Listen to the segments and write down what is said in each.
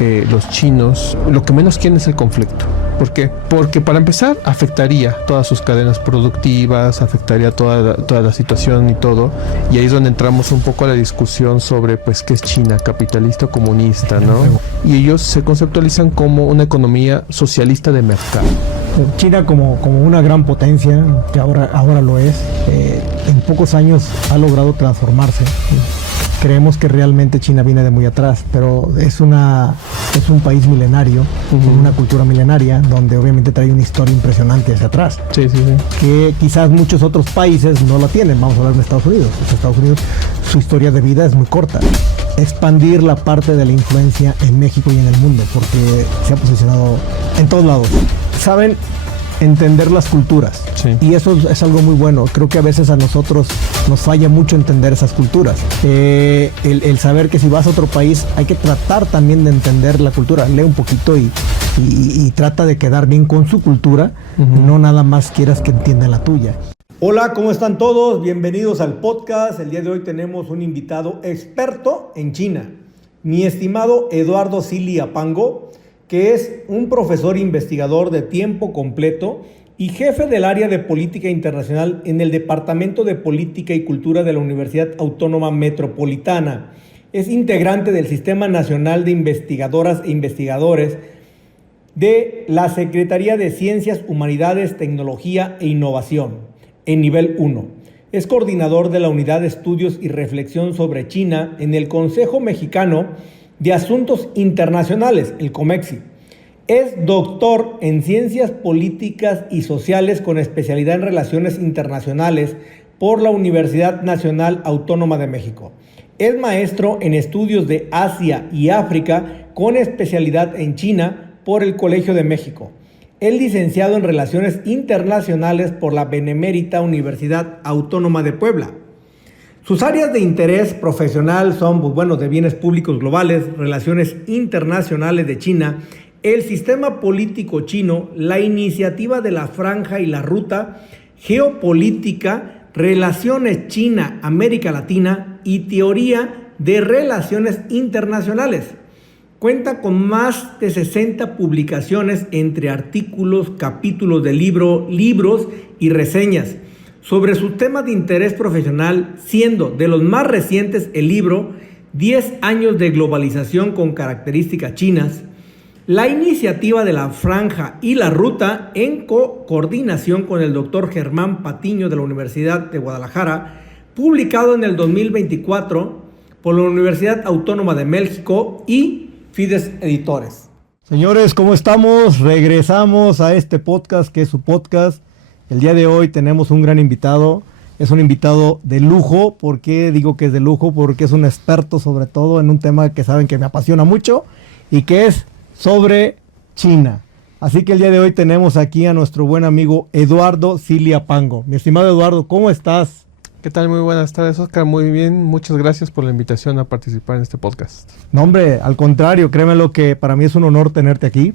los chinos lo que menos quieren es el conflicto. ¿Por qué? Porque para empezar afectaría todas sus cadenas productivas, afectaría toda la situación y todo, y ahí es donde entramos un poco a la discusión sobre pues qué es China, capitalista o comunista, ¿no? Y ellos se conceptualizan como una economía socialista de mercado. China como una gran potencia, que ahora lo es, en pocos años ha logrado transformarse. Creemos que realmente China viene de muy atrás, pero es un país milenario, con una cultura milenaria, donde obviamente trae una historia impresionante hacia atrás. Sí. Que quizás muchos otros países no la tienen. Vamos a hablar de Estados Unidos. Estados Unidos, su historia de vida es muy corta. Expandir la parte de la influencia en México y en el mundo, porque se ha posicionado en todos lados. Saben entender las culturas, sí. Y eso es algo muy bueno. Creo que a veces a nosotros nos falla mucho entender esas culturas. El saber que si vas a otro país hay que tratar también de entender la cultura. Lee un poquito y trata de quedar bien con su cultura, no nada más quieras que entiendan la tuya. Hola, ¿cómo están todos? Bienvenidos al podcast. El día de hoy tenemos un invitado experto en China, mi estimado Eduardo Sili Apango, que es un profesor investigador de tiempo completo y jefe del área de política internacional en el Departamento de Política y Cultura de la Universidad Autónoma Metropolitana. Es integrante del Sistema Nacional de Investigadoras e Investigadores de la Secretaría de Ciencias, Humanidades, Tecnología e Innovación, en nivel 1. Es coordinador de la Unidad de Estudios y Reflexión sobre China en el Consejo Mexicano de Asuntos Internacionales, el COMEXI. Es doctor en Ciencias Políticas y Sociales con especialidad en Relaciones Internacionales por la Universidad Nacional Autónoma de México. Es maestro en Estudios de Asia y África con especialidad en China por el Colegio de México. Es licenciado en Relaciones Internacionales por la Benemérita Universidad Autónoma de Puebla. Sus áreas de interés profesional son, de bienes públicos globales, relaciones internacionales de China, el sistema político chino, la iniciativa de la Franja y la Ruta, geopolítica, relaciones China-América Latina y teoría de relaciones internacionales. Cuenta con más de 60 publicaciones entre artículos, capítulos de libros y reseñas sobre sus temas de interés profesional, siendo de los más recientes el libro 10 años de globalización con características chinas, la iniciativa de la Franja y la Ruta en coordinación con el doctor Germán Patiño de la Universidad de Guadalajara, publicado en el 2024 por la Universidad Autónoma de México y Fides Editores. Señores, ¿cómo estamos? Regresamos a este podcast que es su podcast. El día de hoy tenemos un gran invitado, es un invitado de lujo. ¿Por qué digo que es de lujo? Porque es un experto sobre todo en un tema que saben que me apasiona mucho y que es sobre China. Así que el día de hoy tenemos aquí a nuestro buen amigo Eduardo Sili Apango. Mi estimado Eduardo, ¿cómo estás? ¿Qué tal? Muy buenas tardes, Oscar. Muy bien, muchas gracias por la invitación a participar en este podcast. No, hombre, al contrario, créemelo que para mí es un honor tenerte aquí.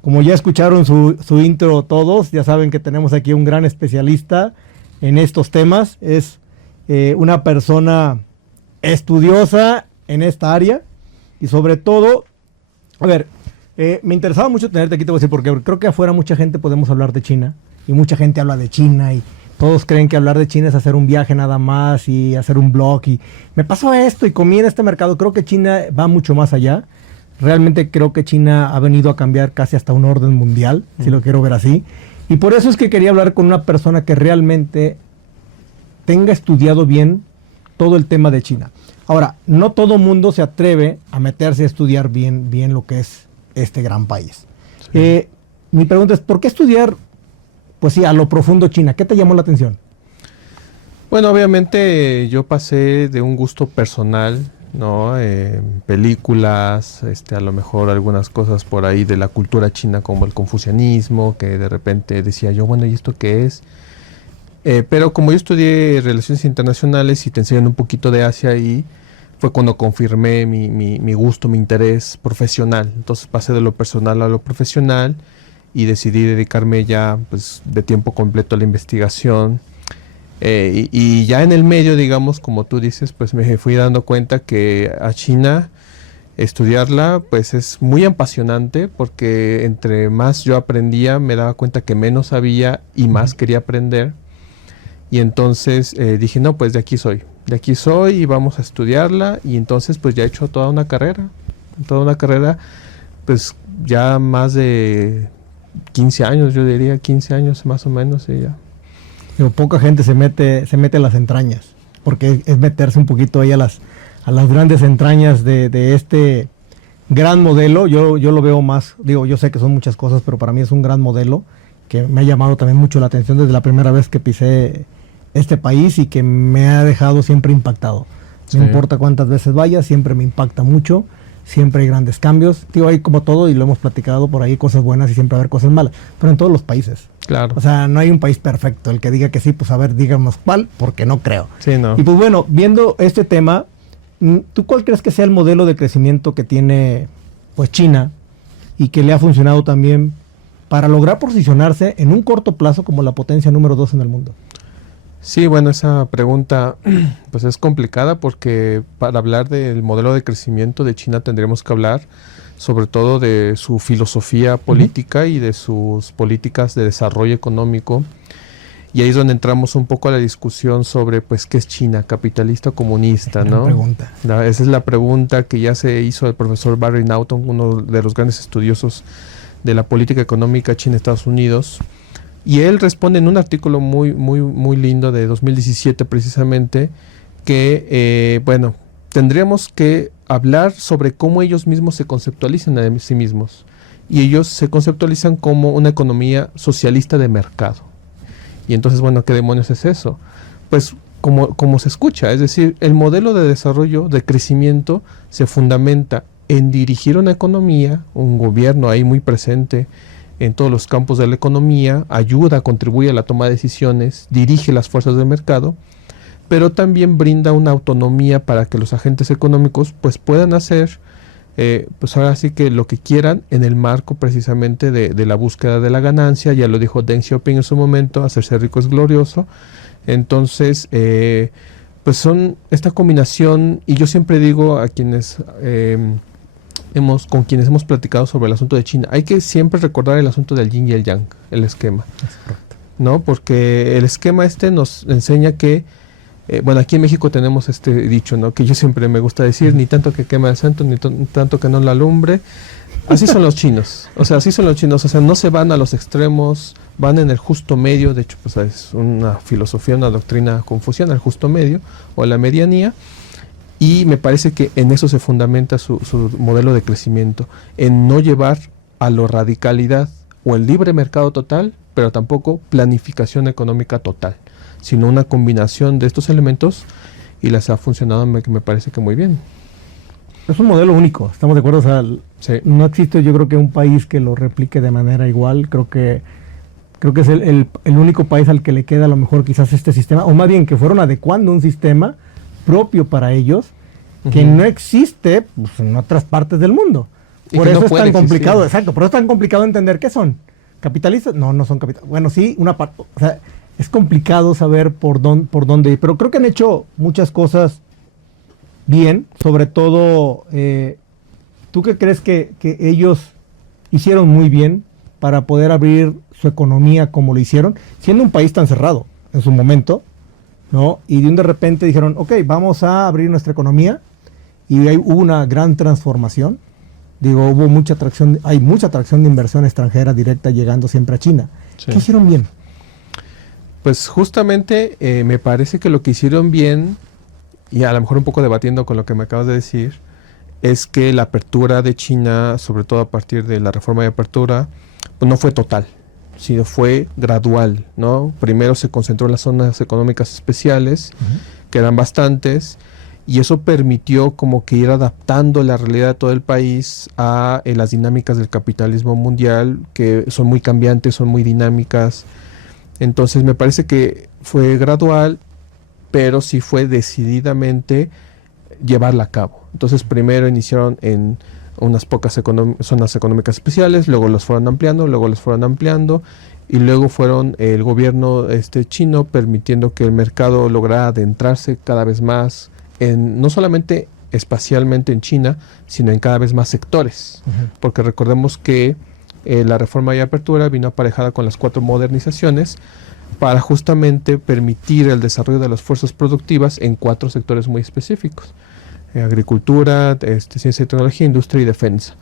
Como ya escucharon su intro todos, ya saben que tenemos aquí un gran especialista en estos temas. Es una persona estudiosa en esta área y sobre todo, me interesaba mucho tenerte aquí, te voy a decir, porque creo que afuera mucha gente podemos hablar de China y mucha gente habla de China y todos creen que hablar de China es hacer un viaje nada más y hacer un blog y me pasó esto y comí en este mercado. Creo que China va mucho más allá. Realmente creo que China ha venido a cambiar casi hasta un orden mundial, si lo quiero ver así. Y por eso es que quería hablar con una persona que realmente tenga estudiado bien todo el tema de China. Ahora, no todo mundo se atreve a meterse a estudiar bien lo que es este gran país. Sí. Mi pregunta es, ¿por qué estudiar, pues sí, a lo profundo China? ¿Qué te llamó la atención? Bueno, obviamente yo pasé de un gusto personal, ¿no? Películas, a lo mejor algunas cosas por ahí de la cultura china como el confucianismo, que de repente decía yo, ¿y esto qué es? Pero como yo estudié Relaciones Internacionales y te enseñan un poquito de Asia ahí, fue cuando confirmé mi gusto, mi interés profesional. Entonces pasé de lo personal a lo profesional y decidí dedicarme ya pues, de tiempo completo a la investigación. Y ya en el medio, digamos, como tú dices, pues me fui dando cuenta que a China estudiarla pues es muy apasionante porque entre más yo aprendía me daba cuenta que menos sabía y más quería aprender. Y entonces dije, no, pues de aquí soy y vamos a estudiarla. Y entonces pues ya he hecho toda una carrera, pues ya más de 15 años, yo diría 15 años más o menos. Y ya. Pero poca gente se mete a las entrañas, porque es meterse un poquito ahí a las grandes entrañas de este gran modelo. Yo lo veo más, digo, yo sé que son muchas cosas, pero para mí es un gran modelo que me ha llamado también mucho la atención desde la primera vez que pisé este país y que me ha dejado siempre impactado. Sí. No importa cuántas veces vaya, siempre me impacta mucho, siempre hay grandes cambios. Digo, hay como todo, y lo hemos platicado por ahí, cosas buenas y siempre va a haber cosas malas, pero en todos los países. Claro. O sea, no hay un país perfecto. El que diga que sí, pues a ver, díganos cuál, porque no creo. Sí, no. Y pues bueno, viendo este tema, ¿tú cuál crees que sea el modelo de crecimiento que tiene pues China y que le ha funcionado también para lograr posicionarse en un corto plazo como la potencia número 2 en el mundo? Sí, bueno, esa pregunta pues es complicada porque para hablar del modelo de crecimiento de China tendríamos que hablar sobre todo de su filosofía política y de sus políticas de desarrollo económico. Y ahí es donde entramos un poco a la discusión sobre, pues, ¿qué es China? ¿Capitalista o comunista? ¿No? Pregunta. Esa es la pregunta que ya se hizo el profesor Barry Naughton, uno de los grandes estudiosos de la política económica China-Estados Unidos. Y él responde en un artículo muy lindo de 2017 precisamente, que, bueno, tendríamos que hablar sobre cómo ellos mismos se conceptualizan a sí mismos. Y ellos se conceptualizan como una economía socialista de mercado. Y entonces, bueno, ¿qué demonios es eso? Pues como se escucha, es decir, el modelo de desarrollo, de crecimiento, se fundamenta en dirigir una economía, un gobierno ahí muy presente en todos los campos de la economía, ayuda, contribuye a la toma de decisiones, dirige las fuerzas del mercado, pero también brinda una autonomía para que los agentes económicos pues puedan hacer pues ahora sí que lo que quieran en el marco precisamente de la búsqueda de la ganancia. Ya lo dijo Deng Xiaoping en su momento, hacerse rico es glorioso. Entonces pues son esta combinación, y yo siempre digo a quienes con quienes hemos platicado sobre el asunto de China, hay que siempre recordar el asunto del yin y el yang, el esquema, ¿no? Porque el esquema nos enseña que bueno, aquí en México tenemos este dicho, ¿no? Que yo siempre me gusta decir, ni tanto que quema el santo, ni tanto que no la alumbre. Así son los chinos, o sea, no se van a los extremos, van en el justo medio. De hecho, pues es una filosofía, una doctrina confuciana, el justo medio o la medianía, y me parece que en eso se fundamenta su modelo de crecimiento, en no llevar a la radicalidad o el libre mercado total, pero tampoco planificación económica total, sino una combinación de estos elementos, y les ha funcionado, me parece que muy bien. Es un modelo único, ¿estamos de acuerdo? O sea, sí. No existe, yo creo, que un país que lo replique de manera igual. Creo que es el único país al que le queda a lo mejor quizás este sistema, o más bien que fueron adecuando un sistema propio para ellos, que no existe pues, en otras partes del mundo. Por eso es tan complicado, exacto, por eso es tan complicado entender qué son. ¿Capitalistas? No, no son capitalistas. Bueno, sí, una parte, o sea, es complicado saber por dónde ir, pero creo que han hecho muchas cosas bien, sobre todo, ¿tú qué crees que ellos hicieron muy bien para poder abrir su economía como lo hicieron, siendo un país tan cerrado en su momento, ¿no? Y de repente dijeron, ok, vamos a abrir nuestra economía, y ahí hubo una gran transformación. Digo, hubo mucha atracción, hay mucha atracción de inversión extranjera directa llegando siempre a China. Sí. ¿Qué hicieron bien? Pues justamente me parece que lo que hicieron bien, y a lo mejor un poco debatiendo con lo que me acabas de decir, es que la apertura de China, sobre todo a partir de la reforma de apertura, pues no fue total, sino fue gradual, ¿no? Primero se concentró en las zonas económicas especiales, que eran bastantes, y eso permitió como que ir adaptando la realidad de todo el país a las dinámicas del capitalismo mundial, que son muy cambiantes, son muy dinámicas. Entonces me parece que fue gradual, pero sí fue decididamente llevarla a cabo. Entonces primero iniciaron en unas pocas zonas económicas especiales, luego los fueron ampliando, y luego fueron el gobierno chino permitiendo que el mercado lograra adentrarse cada vez más, no solamente espacialmente en China, sino en cada vez más sectores. Porque recordemos que la reforma y apertura vino aparejada con las 4 modernizaciones para justamente permitir el desarrollo de las fuerzas productivas en 4 sectores muy específicos: agricultura, ciencia y tecnología, industria y defensa.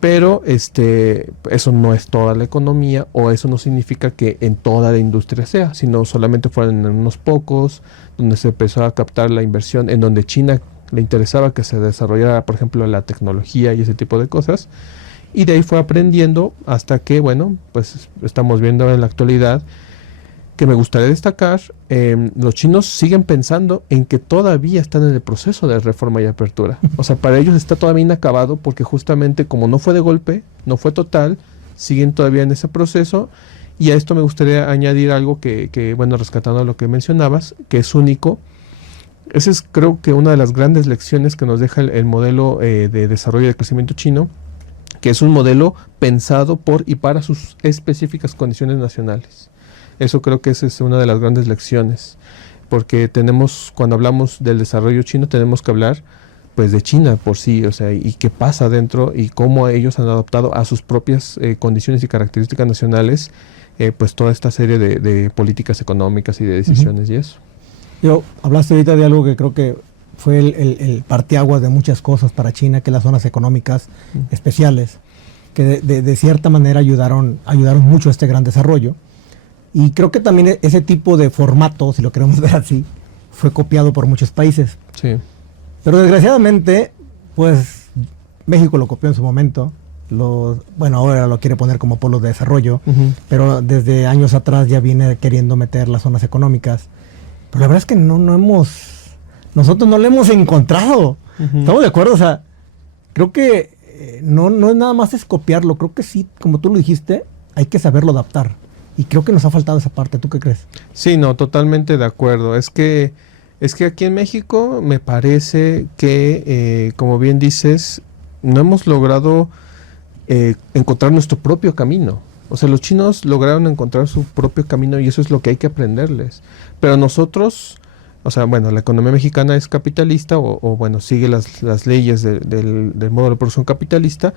Pero eso no es toda la economía, o eso no significa que en toda la industria sea, sino solamente fueron en unos pocos, donde se empezó a captar la inversión, en donde China le interesaba que se desarrollara, por ejemplo, la tecnología y ese tipo de cosas. Y de ahí fue aprendiendo hasta que, bueno, pues estamos viendo en la actualidad que me gustaría destacar, los chinos siguen pensando en que todavía están en el proceso de reforma y apertura. O sea, para ellos está todavía inacabado, porque justamente como no fue de golpe, no fue total, siguen todavía en ese proceso. Y a esto me gustaría añadir algo que bueno, rescatando lo que mencionabas, que es único. Esa es, creo que, una de las grandes lecciones que nos deja el modelo de desarrollo y de crecimiento chino, que es un modelo pensado por y para sus específicas condiciones nacionales. Eso creo que esa es una de las grandes lecciones, porque cuando hablamos del desarrollo chino, tenemos que hablar pues de China por sí, o sea, y qué pasa dentro y cómo ellos han adaptado a sus propias condiciones y características nacionales, pues toda esta serie de políticas económicas y de decisiones y eso. Hablaste ahorita de algo que creo que fue el parteaguas de muchas cosas para China, que las zonas económicas especiales, que de cierta manera ayudaron mucho a este gran desarrollo. Y creo que también ese tipo de formato, si lo queremos ver así, fue copiado por muchos países. Sí. Pero desgraciadamente, pues México lo copió en su momento. Bueno, ahora lo quiere poner como polos de desarrollo, pero desde años atrás ya viene queriendo meter las zonas económicas. Pero la verdad es que nosotros no lo hemos encontrado. ¿Estamos de acuerdo? O sea, creo que no es nada más es copiarlo. Creo que sí, como tú lo dijiste, hay que saberlo adaptar. Y creo que nos ha faltado esa parte. ¿Tú qué crees? Sí, no, totalmente de acuerdo. Es que aquí en México me parece que, como bien dices, no hemos logrado encontrar nuestro propio camino. O sea, los chinos lograron encontrar su propio camino y eso es lo que hay que aprenderles. Pero nosotros, o sea, bueno, la economía mexicana es capitalista o bueno, sigue las leyes del modo de producción capitalista,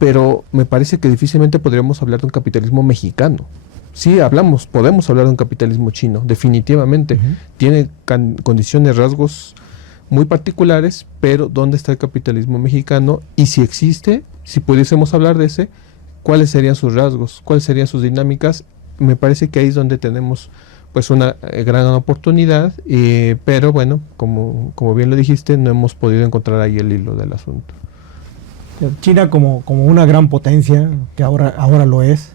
pero me parece que difícilmente podríamos hablar de un capitalismo mexicano. Sí, podemos hablar de un capitalismo chino, definitivamente. Tiene condiciones, rasgos muy particulares, pero ¿dónde está el capitalismo mexicano? Y si existe, si pudiésemos hablar de ese, ¿cuáles serían sus rasgos? ¿Cuáles serían sus dinámicas? Me parece que ahí es donde tenemos pues una gran oportunidad, pero bueno, como bien lo dijiste, no hemos podido encontrar ahí el hilo del asunto. China como una gran potencia, que ahora lo es,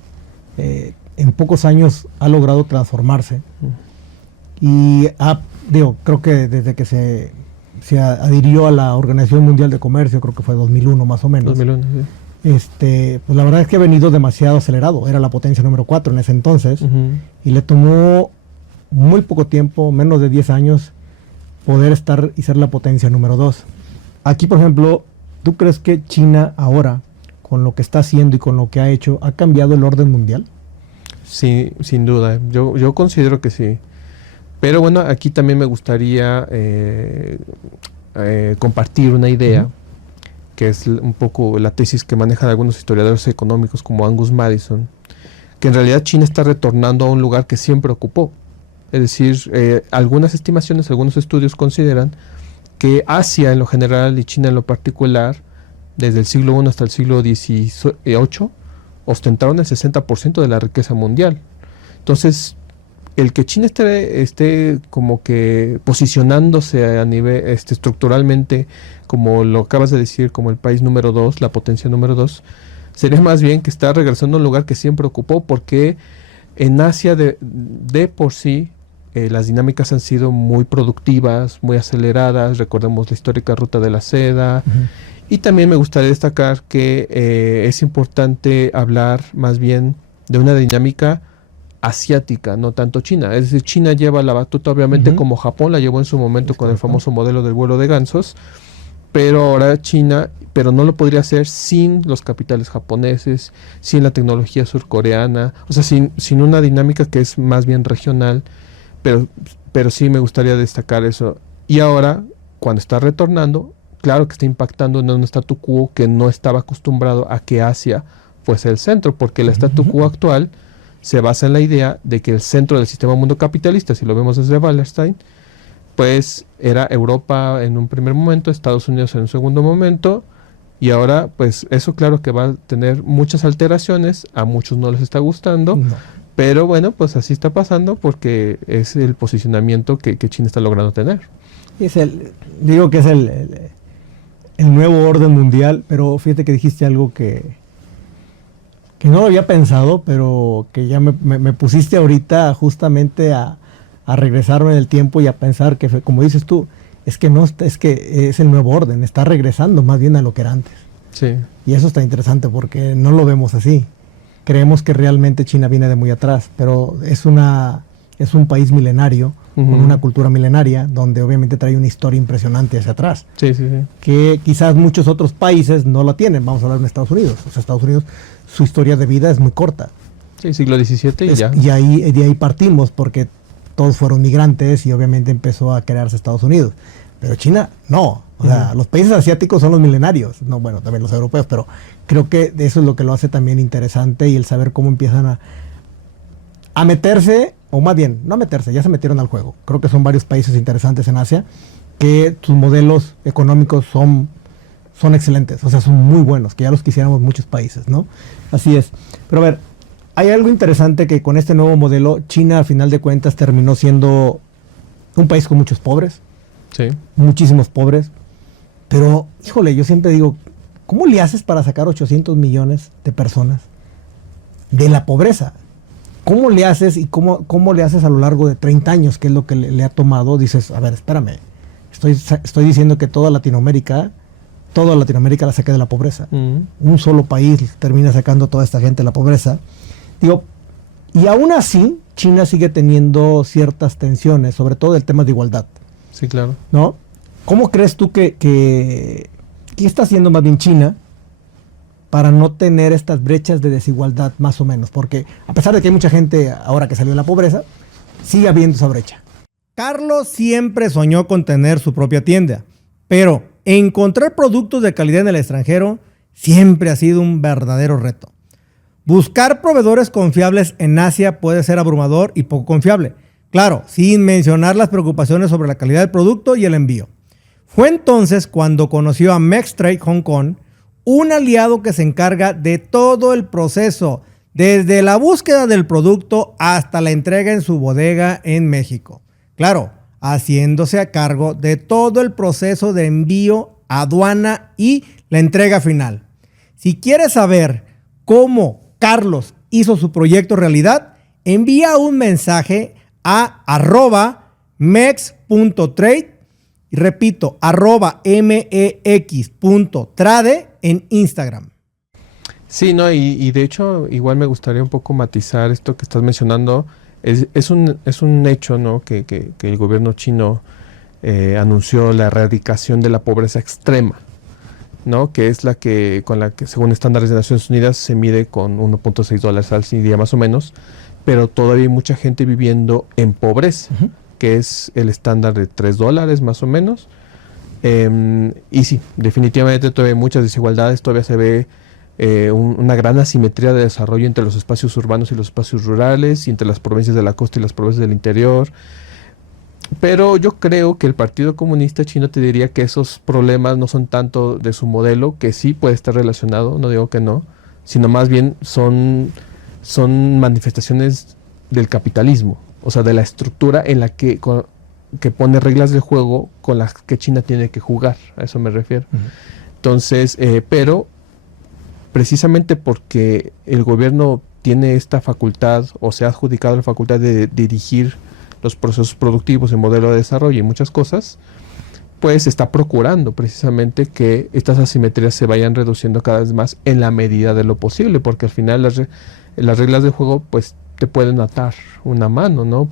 en pocos años ha logrado transformarse. Y creo que desde que se adhirió a la Organización Mundial de Comercio, creo que fue 2001 más o menos. 2001, sí. Pues la verdad es que ha venido demasiado acelerado. Era la potencia número 4 en ese entonces. Y le tomó muy poco tiempo, menos de 10 años, poder estar y ser la potencia número 2. Aquí, por ejemplo, ¿tú crees que China ahora, con lo que está haciendo y con lo que ha hecho, ha cambiado el orden mundial? Sí, sin duda. Yo considero que sí. Pero bueno, aquí también me gustaría compartir una idea, que es un poco la tesis que manejan algunos historiadores económicos como Angus Madison, que en realidad China está retornando a un lugar que siempre ocupó. Es decir, algunas estimaciones, algunos estudios consideran que Asia en lo general y China en lo particular, desde el siglo I hasta el siglo XVIII, ostentaron el 60% de la riqueza mundial. Entonces, el que China esté como que posicionándose a nivel estructuralmente, como lo acabas de decir, como el país número 2, la potencia número 2, sería más bien que está regresando a un lugar que siempre ocupó, porque en Asia de por sí las dinámicas han sido muy productivas, muy aceleradas. Recordemos la histórica ruta de la seda. Y también me gustaría destacar que es importante hablar más bien de una dinámica asiática, no tanto China. Es decir, China lleva la batuta obviamente como Japón la llevó en su momento con el famoso modelo del vuelo de gansos, pero ahora China, pero no lo podría hacer sin los capitales japoneses, sin la tecnología surcoreana, o sea, sin una dinámica que es más bien regional, pero sí me gustaría destacar eso. Y ahora, cuando está retornando, claro que está impactando en un statu quo que no estaba acostumbrado a que Asia fuese el centro, porque el statu quo actual se basa en la idea de que el centro del sistema mundo capitalista, si lo vemos desde Wallerstein, pues era Europa en un primer momento, Estados Unidos en un segundo momento, y ahora pues eso claro que va a tener muchas alteraciones, a muchos no les está gustando, pero bueno, pues así está pasando porque es el posicionamiento que China está logrando tener. Digo que es el nuevo orden mundial, pero fíjate que dijiste algo que no lo había pensado, pero que ya me pusiste ahorita justamente a regresarme en el tiempo y a pensar que, como dices tú, es que es el nuevo orden, está regresando más bien a lo que era antes. Sí. Y eso está interesante porque no lo vemos así. Creemos que realmente China viene de muy atrás, pero es un país milenario, con una cultura milenaria, donde obviamente trae una historia impresionante hacia atrás. Sí. Que quizás muchos otros países no la tienen. Vamos a hablar de Estados Unidos. O sea, Estados Unidos, su historia de vida es muy corta. Sí, siglo XVII y ya. Y de ahí partimos, porque todos fueron migrantes y obviamente empezó a crearse Estados Unidos. Pero China, no. O sea, los países asiáticos son los milenarios. No, bueno, también los europeos, pero creo que eso es lo que lo hace también interesante, y el saber cómo empiezan a meterse, o más bien, no a meterse, ya se metieron al juego. Creo que son varios países interesantes en Asia, que sus modelos económicos son excelentes, o sea, son muy buenos, que ya los quisiéramos muchos países, ¿no? Así es. Pero a ver, hay algo interesante, que con este nuevo modelo, China, al final de cuentas, terminó siendo un país con muchos pobres. Sí. Muchísimos pobres. Pero, híjole, yo siempre digo, ¿cómo le haces para sacar 800 millones de personas de la pobreza? ¿Cómo le haces y cómo le haces a lo largo de 30 años, que es lo que le ha tomado? Dices, a ver, espérame, estoy diciendo que toda Latinoamérica la saqué de la pobreza. Un solo país termina sacando a toda esta gente de la pobreza. Digo, y aún así, China sigue teniendo ciertas tensiones, sobre todo el tema de igualdad. Sí, claro. ¿No? ¿Cómo crees tú que está haciendo más bien China para no tener estas brechas de desigualdad, más o menos? Porque a pesar de que hay mucha gente ahora que salió de la pobreza, sigue habiendo esa brecha. Carlos siempre soñó con tener su propia tienda, pero encontrar productos de calidad en el extranjero siempre ha sido un verdadero reto. Buscar proveedores confiables en Asia puede ser abrumador y poco confiable. Claro, sin mencionar las preocupaciones sobre la calidad del producto y el envío. Fue entonces cuando conoció a Mextrade Hong Kong, un aliado que se encarga de todo el proceso, desde la búsqueda del producto hasta la entrega en su bodega en México. Claro, haciéndose a cargo de todo el proceso de envío, aduana y la entrega final. Si quieres saber cómo Carlos hizo su proyecto realidad, envía un mensaje a @mex.trade, y repito, @mex.trade en Instagram. Sí, no, y de hecho igual me gustaría un poco matizar esto que estás mencionando. Es un hecho, ¿no? que el gobierno chino anunció la erradicación de la pobreza extrema, ¿no? Que es con la que según estándares de Naciones Unidas se mide con $1.6 al día más o menos, pero todavía hay mucha gente viviendo en pobreza, que es el estándar de $3 más o menos. Y sí, definitivamente todavía hay muchas desigualdades, todavía se ve una gran asimetría de desarrollo entre los espacios urbanos y los espacios rurales, y entre las provincias de la costa y las provincias del interior. Pero yo creo que el Partido Comunista Chino te diría que esos problemas no son tanto de su modelo, que sí puede estar relacionado, no digo que no, sino más bien son manifestaciones del capitalismo, o sea, de la estructura en la que pone reglas de juego con las que China tiene que jugar, a eso me refiero. Entonces, pero precisamente porque el gobierno tiene esta facultad, o se ha adjudicado la facultad de dirigir los procesos productivos, el modelo de desarrollo y muchas cosas, pues está procurando precisamente que estas asimetrías se vayan reduciendo cada vez más en la medida de lo posible, porque al final las reglas de juego pues te pueden atar una mano, ¿no?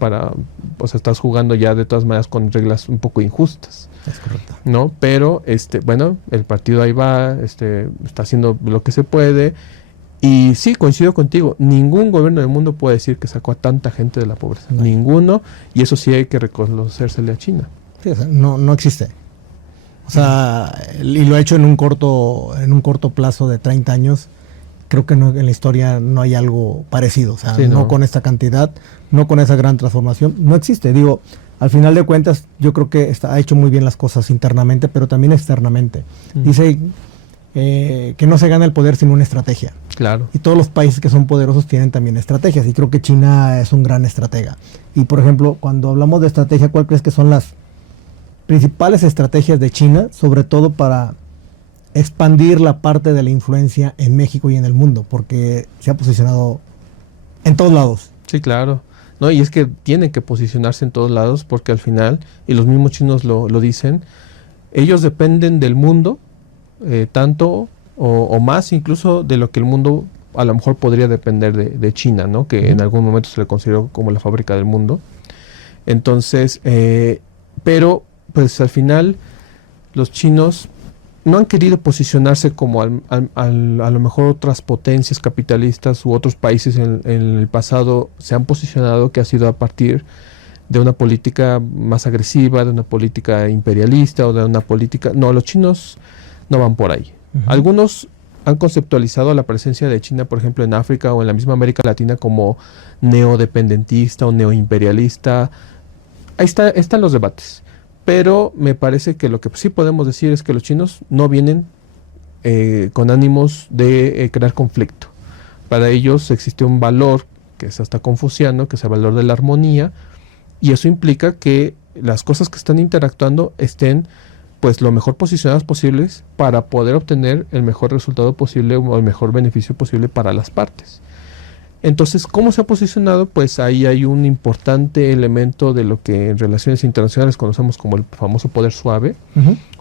O sea, estás jugando ya de todas maneras con reglas un poco injustas. Es correcto. ¿No? Pero, bueno, el partido ahí va, está haciendo lo que se puede. Y sí, coincido contigo, ningún gobierno del mundo puede decir que sacó a tanta gente de la pobreza. Ninguno, y eso sí hay que reconocérsele a China. Sí, o sea, no existe. O sea, y lo ha hecho en un corto plazo de 30 años. Creo que en la historia no hay algo parecido. O sea, Sí, no con esta cantidad, no con esa gran transformación. No existe. Digo, al final de cuentas, yo creo que ha hecho muy bien las cosas internamente, pero también externamente. Dice que no se gana el poder sin una estrategia. Claro. Y todos los países que son poderosos tienen también estrategias. Y creo que China es un gran estratega. Y, por ejemplo, cuando hablamos de estrategia, ¿cuál crees que son las principales estrategias de China, sobre todo para expandir la parte de la influencia en México y en el mundo? Porque se ha posicionado en todos lados. Sí, claro. No, y es que tiene que posicionarse en todos lados porque al final, y los mismos chinos lo dicen, ellos dependen del mundo tanto o más incluso de lo que el mundo a lo mejor podría depender de China, ¿no? Que en algún momento se le consideró como la fábrica del mundo. Entonces, pero pues al final los chinos no han querido posicionarse como a lo mejor otras potencias capitalistas u otros países en el pasado se han posicionado, que ha sido a partir de una política más agresiva, de una política imperialista o de una política... No, los chinos no van por ahí. Algunos han conceptualizado la presencia de China, por ejemplo, en África o en la misma América Latina como neodependentista o neoimperialista. Ahí están los debates. Pero me parece que lo que sí podemos decir es que los chinos no vienen con ánimos de crear conflicto. Para ellos existe un valor que es hasta confuciano, que es el valor de la armonía, y eso implica que las cosas que están interactuando estén pues lo mejor posicionadas posibles para poder obtener el mejor resultado posible o el mejor beneficio posible para las partes. Entonces, ¿cómo se ha posicionado? Pues ahí hay un importante elemento de lo que en relaciones internacionales conocemos como el famoso poder suave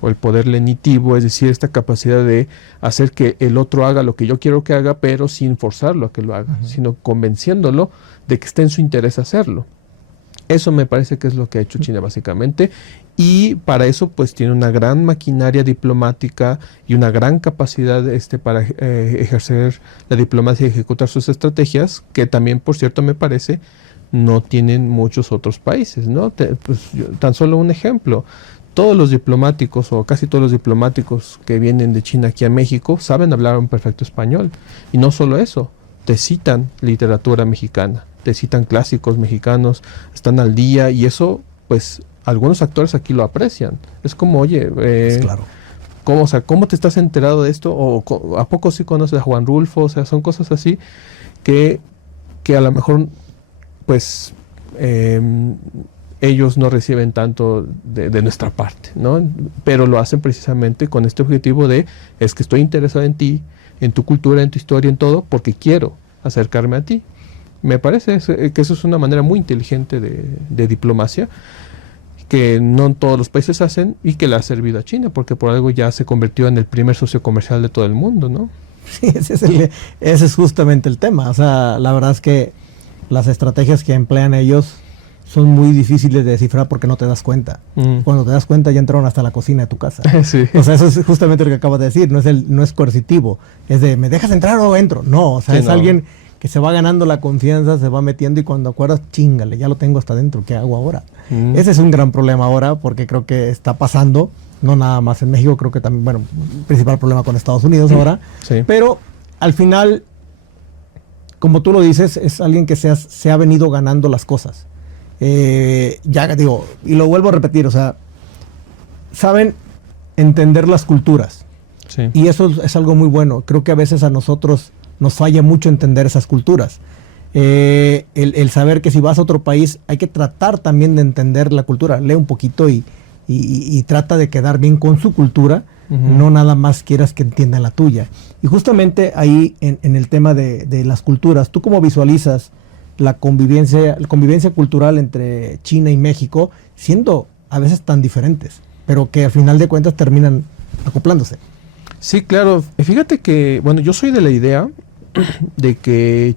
o el poder lenitivo, es decir, esta capacidad de hacer que el otro haga lo que yo quiero que haga, pero sin forzarlo a que lo haga, sino convenciéndolo de que está en su interés hacerlo. Eso me parece que es lo que ha hecho China básicamente, y para eso pues tiene una gran maquinaria diplomática y una gran capacidad para ejercer la diplomacia y ejecutar sus estrategias, que también, por cierto, me parece no tienen muchos otros países, ¿no? Tan solo un ejemplo: todos los diplomáticos o casi todos los diplomáticos que vienen de China aquí a México saben hablar un perfecto español, y no solo eso, te citan literatura mexicana, te citan clásicos mexicanos, están al día, y eso, pues, algunos actores aquí lo aprecian. Es como, oye, claro. ¿cómo te estás enterado de esto? O ¿a poco sí conoces a Juan Rulfo? O sea, son cosas así que a lo mejor, pues, ellos no reciben tanto de nuestra parte, ¿no? Pero lo hacen precisamente con este objetivo es que estoy interesado en ti, en tu cultura, en tu historia, en todo, porque quiero acercarme a ti. Me parece que eso es una manera muy inteligente de diplomacia, que no todos los países hacen y que le ha servido a China, porque por algo ya se convirtió en el primer socio comercial de todo el mundo, ¿no? Sí, ese es justamente el tema. O sea, la verdad es que las estrategias que emplean ellos son muy difíciles de descifrar porque no te das cuenta. Cuando te das cuenta ya entraron hasta la cocina de tu casa. Sí. O sea, eso es justamente lo que acabas de decir. No es coercitivo. Es de, ¿me dejas entrar o entro? No, o sea, Sí, es alguien que se va ganando la confianza, se va metiendo, y cuando acuerdas, chíngale, ya lo tengo hasta adentro, ¿qué hago ahora? Ese es un gran problema ahora, porque creo que está pasando, no nada más en México, creo que también, bueno, principal problema con Estados Unidos ahora, Sí. Pero al final, como tú lo dices, es alguien que se ha venido ganando las cosas. Ya digo, y lo vuelvo a repetir, o sea, saben entender las culturas. Sí. Y eso es algo muy bueno. Creo que a veces a nosotros nos falla mucho entender esas culturas. El saber que si vas a otro país hay que tratar también de entender la cultura. Lee un poquito y trata de quedar bien con su cultura, no nada más quieras que entiendan la tuya. Y justamente ahí en el tema de las culturas, ¿tú cómo visualizas la convivencia cultural entre China y México, siendo a veces tan diferentes, pero que al final de cuentas terminan acoplándose? Sí, claro. Fíjate que, bueno, yo soy de la idea de que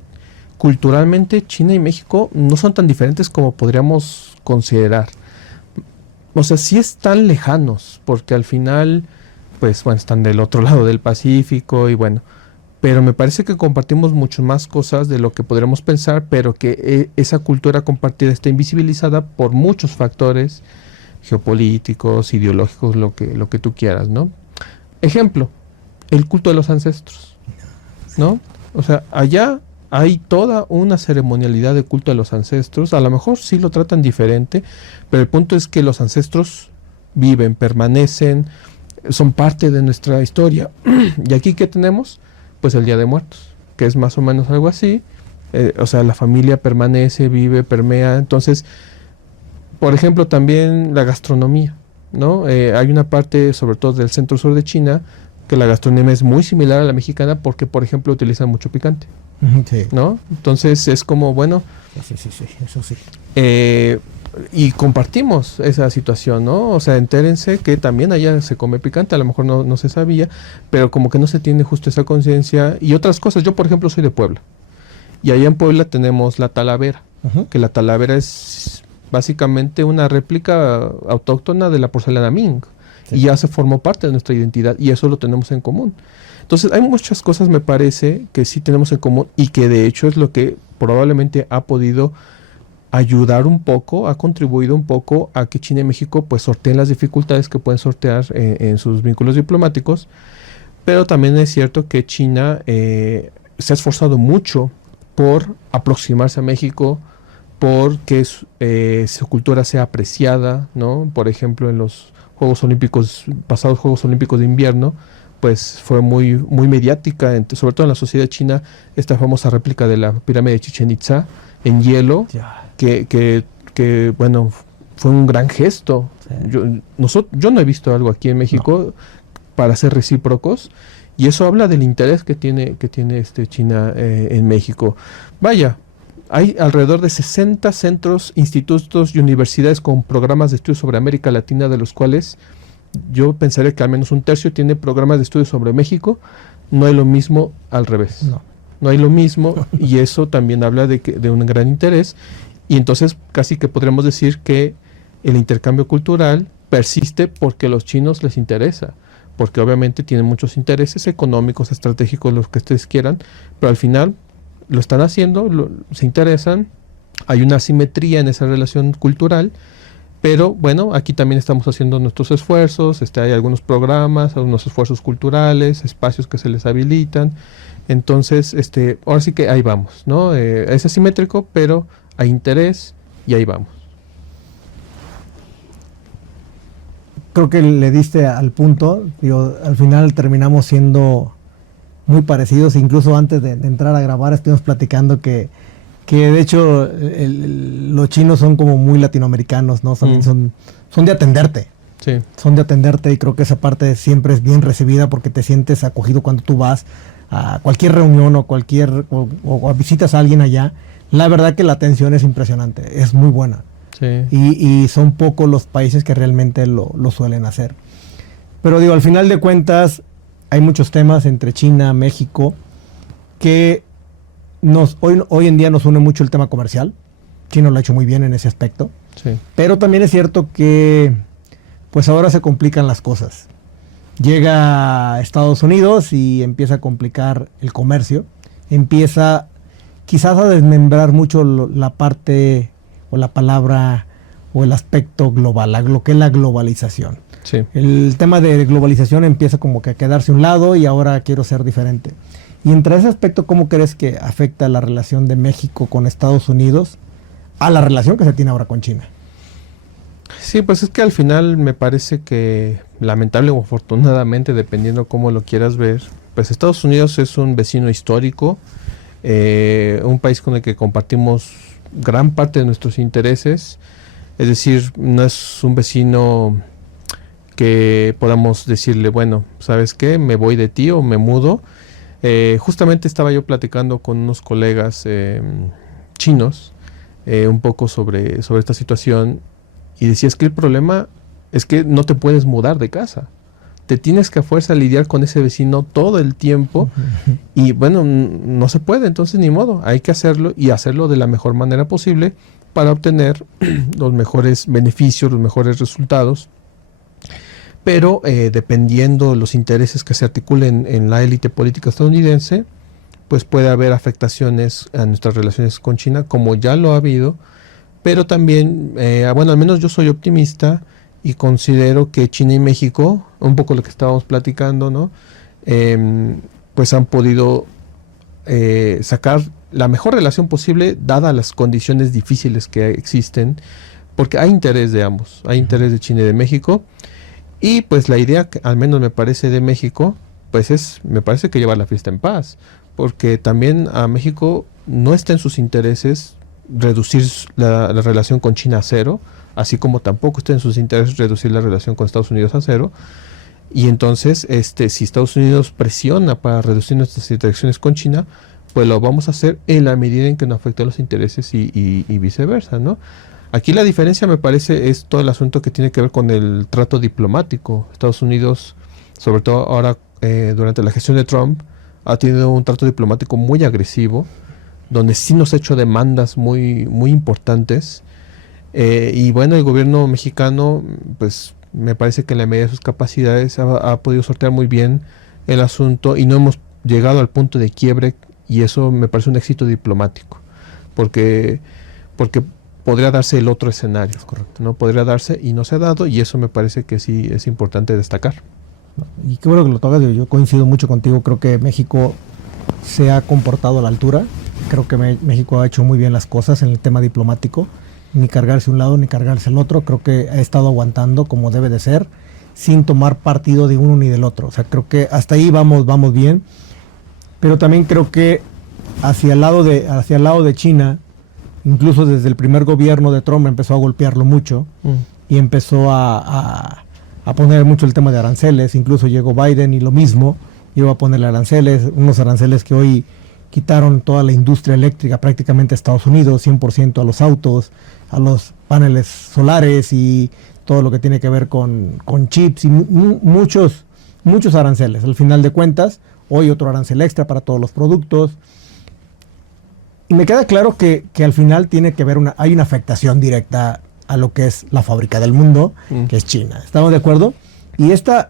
culturalmente China y México no son tan diferentes como podríamos considerar. O sea, sí están lejanos, porque al final, pues, bueno, están del otro lado del Pacífico y bueno, pero me parece que compartimos mucho más cosas de lo que podríamos pensar, pero que esa cultura compartida está invisibilizada por muchos factores geopolíticos, ideológicos, lo que tú quieras, ¿no? Ejemplo, el culto de los ancestros, ¿no? O sea, allá hay toda una ceremonialidad de culto a los ancestros. A lo mejor sí lo tratan diferente, pero el punto es que los ancestros viven, permanecen, son parte de nuestra historia. ¿Y aquí qué tenemos? Pues el Día de Muertos, que es más o menos algo así. O sea, la familia permanece, vive, permea. Entonces, por ejemplo, también la gastronomía, ¿no? Hay una parte, sobre todo del centro-sur de China, que la gastronomía es muy similar a la mexicana porque, por ejemplo, utilizan mucho picante, Sí. ¿no? Entonces es como, bueno... Sí, eso sí. Y compartimos esa situación, ¿no? O sea, entérense que también allá se come picante, a lo mejor no se sabía, pero como que no se tiene justo esa conciencia y otras cosas. Yo, por ejemplo, soy de Puebla y allá en Puebla tenemos la talavera, que la talavera es básicamente una réplica autóctona de la porcelana Ming y ya se formó parte de nuestra identidad y eso lo tenemos en común. Entonces hay muchas cosas, me parece, que sí tenemos en común y que de hecho es lo que probablemente ha podido ayudar un poco, ha contribuido un poco a que China y México pues sorteen las dificultades que pueden sortear en sus vínculos diplomáticos, pero también es cierto que China se ha esforzado mucho por aproximarse a México, por que su cultura sea apreciada, ¿no? Por ejemplo, en los Juegos Olímpicos, pasados Juegos Olímpicos de invierno, pues fue muy mediática, sobre todo en la sociedad china, esta famosa réplica de la pirámide de Chichén Itzá en hielo, que bueno, fue un gran gesto. Sí. Yo no he visto algo aquí en México para ser recíprocos, y eso habla del interés que tiene China en México. Vaya, hay alrededor de 60 centros, institutos y universidades con programas de estudio sobre América Latina, de los cuales yo pensaría que al menos un tercio tiene programas de estudio sobre México. No hay lo mismo al revés. No hay lo mismo, y eso también habla de un gran interés. Y entonces casi que podríamos decir que el intercambio cultural persiste porque a los chinos les interesa, porque obviamente tienen muchos intereses económicos, estratégicos, los que ustedes quieran, pero al final lo están haciendo, se interesan, hay una asimetría en esa relación cultural, pero bueno, aquí también estamos haciendo nuestros esfuerzos, hay algunos programas, algunos esfuerzos culturales, espacios que se les habilitan, entonces ahora sí que ahí vamos, ¿no? Es asimétrico, pero hay interés y ahí vamos. Creo que le diste al punto. Al final terminamos siendo muy parecidos. Incluso antes de entrar a grabar estuvimos platicando que de hecho los chinos son como muy latinoamericanos, ¿no? También son de atenderte. Sí. Son de atenderte, y creo que esa parte siempre es bien recibida porque te sientes acogido cuando tú vas a cualquier reunión o visitas a alguien allá. La verdad que la atención es impresionante, es muy buena. Sí. Y son pocos los países que realmente lo suelen hacer. Pero al final de cuentas, hay muchos temas entre China, México, que hoy en día nos une mucho el tema comercial. China lo ha hecho muy bien en ese aspecto. Sí. Pero también es cierto que pues ahora se complican las cosas. Llega a Estados Unidos y empieza a complicar el comercio. Empieza quizás a desmembrar mucho la parte o la palabra o el aspecto global, lo que es la globalización. Sí. El tema de globalización empieza como que a quedarse a un lado y ahora quiero ser diferente. Y entre ese aspecto, ¿cómo crees que afecta la relación de México con Estados Unidos a la relación que se tiene ahora con China? Sí, pues es que al final me parece que, lamentable o afortunadamente, dependiendo cómo lo quieras ver, pues Estados Unidos es un vecino histórico, un país con el que compartimos gran parte de nuestros intereses, es decir, no es un vecino que podamos decirle, bueno, ¿sabes qué? Me voy de ti o me mudo. Justamente estaba yo platicando con unos colegas chinos un poco sobre esta situación, y decías que el problema es que no te puedes mudar de casa. Te tienes que a fuerza lidiar con ese vecino todo el tiempo y bueno, no se puede, entonces ni modo, hay que hacerlo y hacerlo de la mejor manera posible para obtener los mejores beneficios, los mejores resultados. Pero dependiendo los intereses que se articulen en la élite política estadounidense, pues puede haber afectaciones a nuestras relaciones con China, como ya lo ha habido. Pero también, bueno, al menos yo soy optimista y considero que China y México, un poco lo que estábamos platicando, ¿no? Pues han podido sacar la mejor relación posible dadas las condiciones difíciles que existen, porque hay interés de ambos, hay interés de China y de México, y pues la idea, que al menos me parece de México, pues me parece que llevar la fiesta en paz, porque también a México no está en sus intereses reducir la relación con China a cero, así como tampoco está en sus intereses reducir la relación con Estados Unidos a cero. Y entonces, si Estados Unidos presiona para reducir nuestras interacciones con China, pues lo vamos a hacer en la medida en que no afecte a los intereses y viceversa, ¿no? Aquí la diferencia, me parece, es todo el asunto que tiene que ver con el trato diplomático. Estados Unidos, sobre todo ahora durante la gestión de Trump, ha tenido un trato diplomático muy agresivo, donde sí nos ha hecho demandas muy, muy importantes. Y bueno, el gobierno mexicano, pues me parece que en la medida de sus capacidades ha podido sortear muy bien el asunto y no hemos llegado al punto de quiebre, y eso me parece un éxito diplomático, porque podría darse el otro escenario, correcto, no podría darse y no se ha dado, y eso me parece que sí es importante destacar. Y qué bueno que lo tocas, yo coincido mucho contigo, creo que México se ha comportado a la altura, creo que México ha hecho muy bien las cosas en el tema diplomático, ni cargarse un lado ni cargarse el otro, creo que ha estado aguantando como debe de ser, sin tomar partido de uno ni del otro, o sea, creo que hasta ahí vamos bien, pero también creo que hacia el lado de China, incluso desde el primer gobierno de Trump empezó a golpearlo mucho y empezó a poner mucho el tema de aranceles, incluso llegó Biden y lo mismo, llegó a ponerle aranceles, unos aranceles que hoy quitaron toda la industria eléctrica prácticamente a Estados Unidos, 100% a los autos, a los paneles solares y todo lo que tiene que ver con chips y muchos aranceles. Al final de cuentas, hoy otro arancel extra para todos los productos. Y me queda claro que al final tiene que haber hay una afectación directa a lo que es la fábrica del mundo, que es China. ¿Estamos de acuerdo? Y esta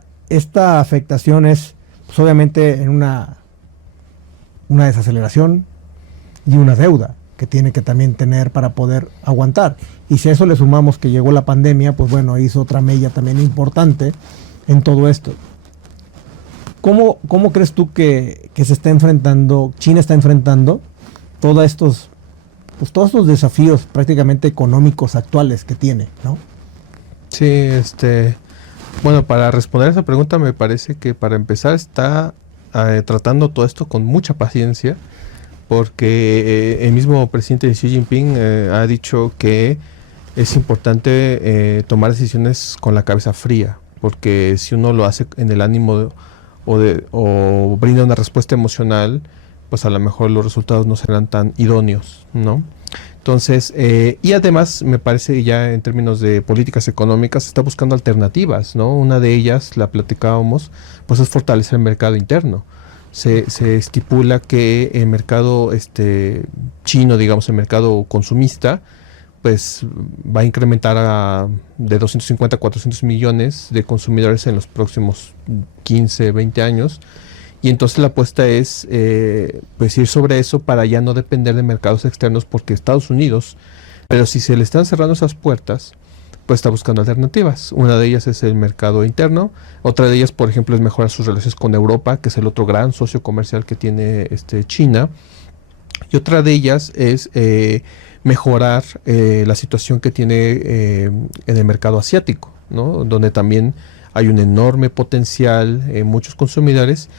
afectación es, pues, obviamente, en una desaceleración y una deuda que tiene que también tener para poder aguantar. Y si a eso le sumamos que llegó la pandemia, pues bueno, hizo otra mella también importante en todo esto. ¿Cómo crees tú que se está enfrentando, China está enfrentando todos estos desafíos prácticamente económicos actuales que tiene, ¿no? Sí, bueno, para responder a esa pregunta, me parece que para empezar está tratando todo esto con mucha paciencia, porque el mismo presidente Xi Jinping ha dicho que es importante tomar decisiones con la cabeza fría, porque si uno lo hace en el ánimo o brinda una respuesta emocional, pues a lo mejor los resultados no serán tan idóneos, ¿no? Entonces, y además me parece, ya en términos de políticas económicas, se está buscando alternativas, ¿no? Una de ellas, la platicábamos, pues es fortalecer el mercado interno. Se estipula que el mercado chino, digamos, el mercado consumista, pues va a incrementar de 250 a 400 millones de consumidores en los próximos 15, 20 años. Y entonces la apuesta es pues ir sobre eso para ya no depender de mercados externos, porque Estados Unidos, pero si se le están cerrando esas puertas, pues está buscando alternativas. Una de ellas es el mercado interno, otra de ellas, por ejemplo, es mejorar sus relaciones con Europa, que es el otro gran socio comercial que tiene China, y otra de ellas es mejorar la situación que tiene en el mercado asiático, ¿no? Donde también hay un enorme potencial en muchos consumidores.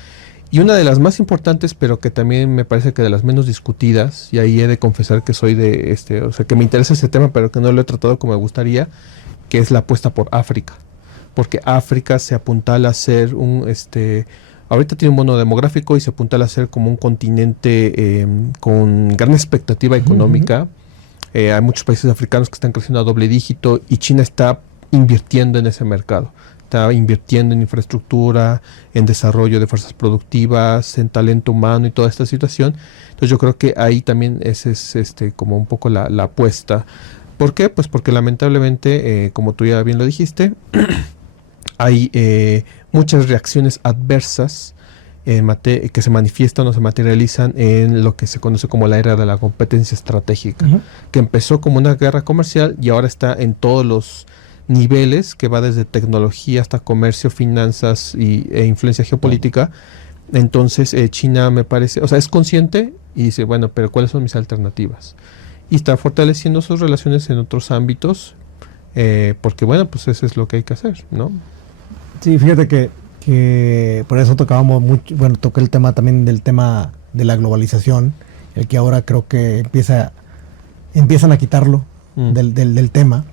Y una de las más importantes, pero que también me parece que de las menos discutidas, y ahí he de confesar que soy o sea, que me interesa ese tema, pero que no lo he tratado como me gustaría, que es la apuesta por África. Porque África se apuntala a ser ahorita tiene un bono demográfico y se apuntala a ser como un continente con gran expectativa económica. Hay muchos países africanos que están creciendo a doble dígito y China está invirtiendo en ese mercado. Está invirtiendo en infraestructura, en desarrollo de fuerzas productivas, en talento humano y toda esta situación. Entonces yo creo que ahí también ese es como un poco la apuesta. ¿Por qué? Pues porque lamentablemente, como tú ya bien lo dijiste, hay muchas reacciones adversas que se manifiestan o se materializan en lo que se conoce como la era de la competencia estratégica, que empezó como una guerra comercial y ahora está en todos los niveles, que va desde tecnología hasta comercio, finanzas e influencia geopolítica. Entonces China me parece, o sea, es consciente y dice, bueno, pero ¿cuáles son mis alternativas? Y está fortaleciendo sus relaciones en otros ámbitos, porque bueno, pues eso es lo que hay que hacer, ¿no? Sí, fíjate que por eso tocábamos mucho, bueno, toqué el tema también del tema de la globalización, el que ahora creo que empiezan a quitarlo del tema.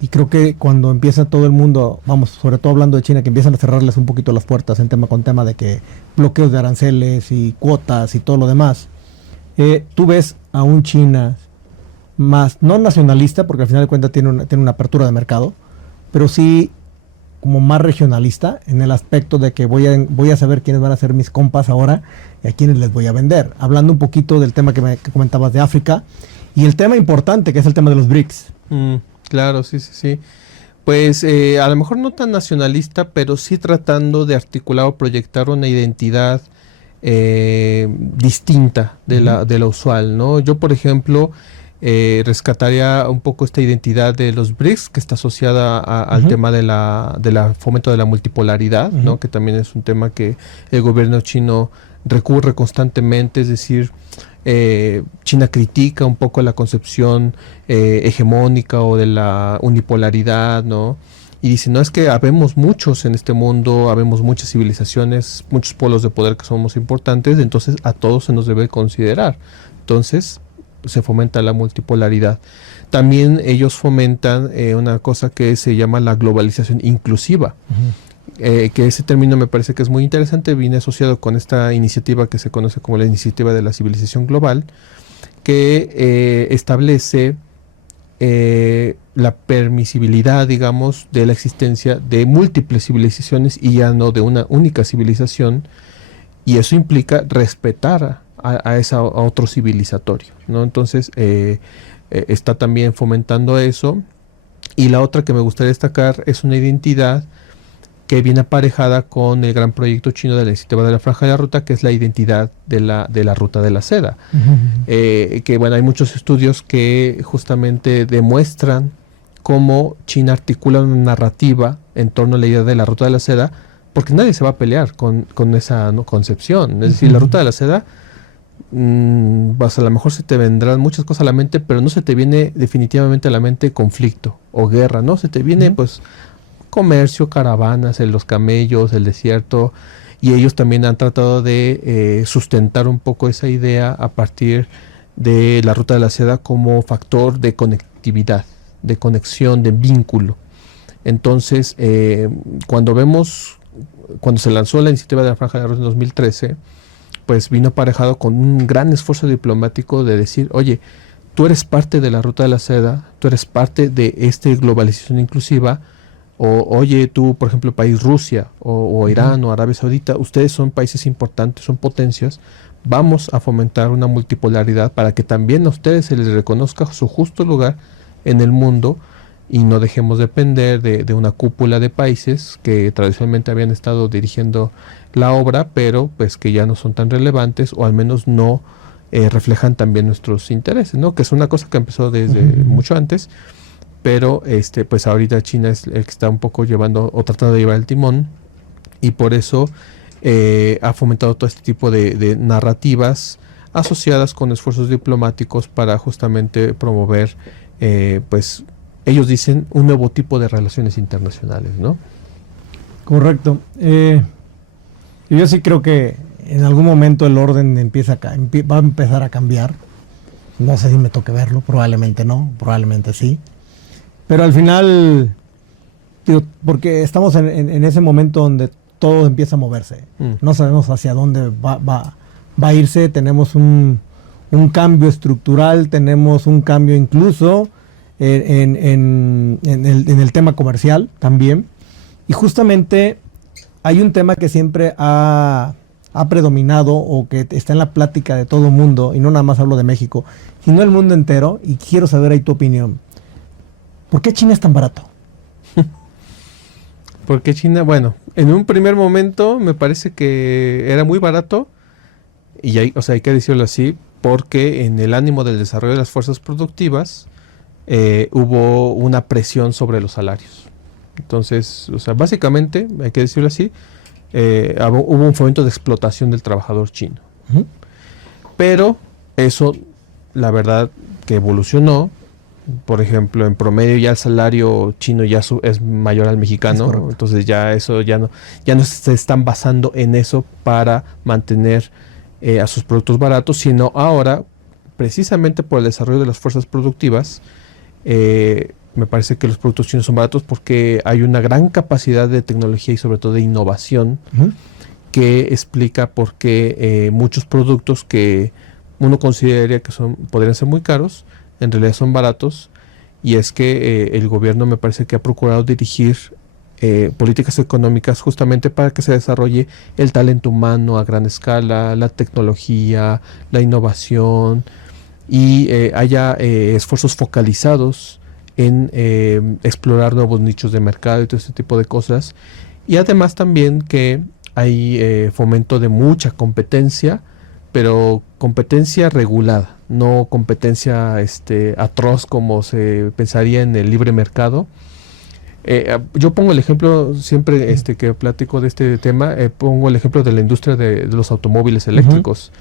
Y creo que cuando empieza todo el mundo, vamos, sobre todo hablando de China, que empiezan a cerrarles un poquito las puertas con tema de que bloqueos de aranceles y cuotas y todo lo demás, tú ves a un China más, no nacionalista, porque al final de cuentas tiene una apertura de mercado, pero sí como más regionalista, en el aspecto de que voy a saber quiénes van a ser mis compas ahora y a quiénes les voy a vender. Hablando un poquito del tema que comentabas de África, y el tema importante, que es el tema de los BRICS. Claro, sí. Pues a lo mejor no tan nacionalista, pero sí tratando de articular o proyectar una identidad distinta de la usual, ¿no? Yo, por ejemplo, rescataría un poco esta identidad de los BRICS, que está asociada al tema de la fomento de la multipolaridad, ¿no? Que también es un tema que el gobierno chino recurre constantemente, es decir, China critica un poco la concepción hegemónica o de la unipolaridad, ¿no? Y dice, no, es que habemos muchos en este mundo, habemos muchas civilizaciones, muchos polos de poder que somos importantes, entonces a todos se nos debe considerar. Entonces se fomenta la multipolaridad. También ellos fomentan una cosa que se llama la globalización inclusiva. Que ese término me parece que es muy interesante, viene asociado con esta iniciativa que se conoce como la iniciativa de la civilización global, que establece la permisibilidad, digamos, de la existencia de múltiples civilizaciones y ya no de una única civilización, y eso implica respetar a otro civilizatorio, ¿no? Entonces está también fomentando eso. Y la otra que me gustaría destacar es una identidad que viene aparejada con el gran proyecto chino de la iniciativa de la Franja de la Ruta, que es la identidad de la Ruta de la Seda. Que bueno, hay muchos estudios que justamente demuestran cómo China articula una narrativa en torno a la idea de la Ruta de la Seda, porque nadie se va a pelear con esa concepción. Es decir, la Ruta de la Seda, pues a lo mejor se te vendrán muchas cosas a la mente, pero no se te viene definitivamente a la mente conflicto o guerra, ¿no? Se te viene pues comercio, caravanas, los camellos, el desierto, y ellos también han tratado de sustentar un poco esa idea a partir de la Ruta de la Seda como factor de conectividad, de conexión, de vínculo. Entonces, cuando se lanzó la iniciativa de la Franja de la Ruta en 2013, pues vino aparejado con un gran esfuerzo diplomático de decir, oye, tú eres parte de la Ruta de la Seda, tú eres parte de esta globalización inclusiva, o oye, tú, por ejemplo, país Rusia, o Irán, o Arabia Saudita, ustedes son países importantes, son potencias, vamos a fomentar una multipolaridad para que también a ustedes se les reconozca su justo lugar en el mundo y no dejemos depender de una cúpula de países que tradicionalmente habían estado dirigiendo la obra, pero pues que ya no son tan relevantes, o al menos no reflejan también nuestros intereses, ¿no? Que es una cosa que empezó desde mucho antes, pero pues ahorita China es el que está un poco llevando o tratando de llevar el timón, y por eso ha fomentado todo este tipo de narrativas asociadas con esfuerzos diplomáticos para justamente promover, pues ellos dicen, un nuevo tipo de relaciones internacionales, ¿no? Correcto. Yo sí creo que en algún momento el orden va a empezar a cambiar. No sé si me toque verlo, probablemente no, probablemente sí. Pero al final, digo, porque estamos en ese momento donde todo empieza a moverse. No sabemos hacia dónde va a irse. Tenemos un cambio estructural, tenemos un cambio incluso en el tema comercial también. Y justamente hay un tema que siempre ha predominado, o que está en la plática de todo el mundo, y no nada más hablo de México, sino el mundo entero, y quiero saber ahí tu opinión. ¿Por qué China es tan barato? Porque China, bueno, en un primer momento me parece que era muy barato, y hay que decirlo así, porque en el ánimo del desarrollo de las fuerzas productivas, hubo una presión sobre los salarios. Entonces, o sea, básicamente, hay que decirlo así, hubo un fomento de explotación del trabajador chino. Ujú. Pero eso, la verdad, que evolucionó. Por ejemplo, en promedio ya el salario chino ya es mayor al mexicano, entonces ya eso ya no se están basando en eso para mantener a sus productos baratos, sino ahora, precisamente por el desarrollo de las fuerzas productivas, me parece que los productos chinos son baratos porque hay una gran capacidad de tecnología y sobre todo de innovación que explica por qué muchos productos que uno consideraría que podrían ser muy caros, en realidad son baratos, y es que el gobierno me parece que ha procurado dirigir políticas económicas justamente para que se desarrolle el talento humano a gran escala, la tecnología, la innovación, y haya esfuerzos focalizados en explorar nuevos nichos de mercado y todo este tipo de cosas. Y además también que hay fomento de mucha competencia, pero competencia regulada, no competencia atroz como se pensaría en el libre mercado. Yo pongo el ejemplo siempre que platico de este tema, pongo el ejemplo de la industria de los automóviles eléctricos,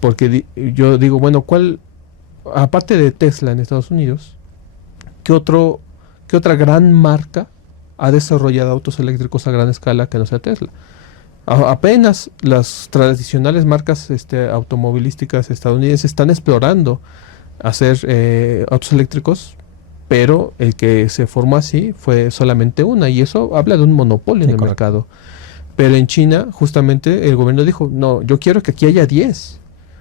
porque yo digo, bueno, aparte de Tesla en Estados Unidos, ¿qué otra gran marca ha desarrollado autos eléctricos a gran escala que no sea Tesla? Apenas las tradicionales marcas automovilísticas estadounidenses están explorando hacer autos eléctricos, pero el que se formó así fue solamente una, y eso habla de un monopolio en el mercado. Pero en China, justamente, el gobierno dijo, no, yo quiero que aquí haya 10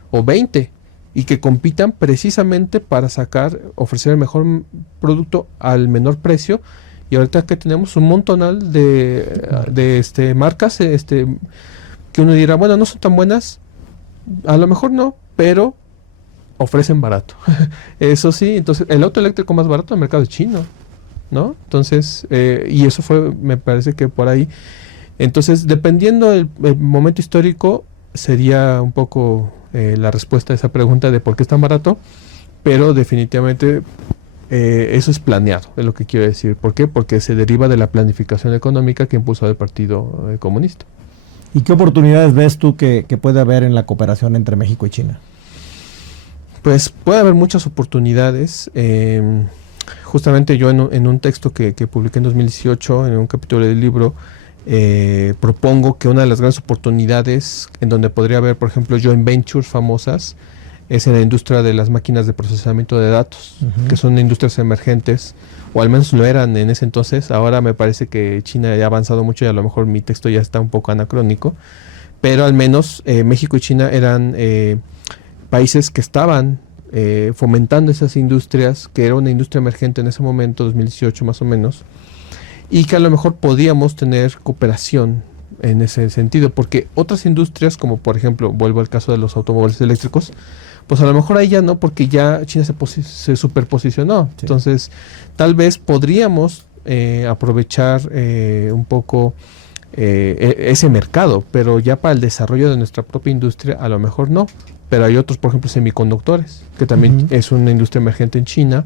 o 20 y que compitan precisamente para ofrecer el mejor producto al menor precio. Y ahorita que tenemos un montonal de marcas que uno dirá, bueno, no son tan buenas, a lo mejor no, pero ofrecen barato. Eso sí, entonces el auto eléctrico más barato del mercado es chino, ¿no? Entonces, y eso me parece que por ahí. Entonces, dependiendo del momento histórico, sería un poco la respuesta a esa pregunta de por qué es tan barato, pero definitivamente eso es planeado, es lo que quiero decir. ¿Por qué? Porque se deriva de la planificación económica que impulsó el Partido Comunista. ¿Y qué oportunidades ves tú que puede haber en la cooperación entre México y China? Pues puede haber muchas oportunidades. Justamente yo en un texto que publiqué en 2018, en un capítulo del libro, propongo que una de las grandes oportunidades en donde podría haber, por ejemplo, joint ventures famosas, es en la industria de las máquinas de procesamiento de datos, que son industrias emergentes, o al menos lo eran en ese entonces. Ahora me parece que China ya ha avanzado mucho y a lo mejor mi texto ya está un poco anacrónico, pero al menos México y China eran países que estaban fomentando esas industrias, que era una industria emergente en ese momento, 2018 más o menos, y que a lo mejor podíamos tener cooperación en ese sentido, porque otras industrias, como por ejemplo, vuelvo al caso de los automóviles eléctricos, pues a lo mejor ahí ya no, porque ya China se superposicionó. Sí. Entonces, tal vez podríamos aprovechar un poco ese mercado, pero ya para el desarrollo de nuestra propia industria, a lo mejor no. Pero hay otros, por ejemplo, semiconductores, que también es una industria emergente en China,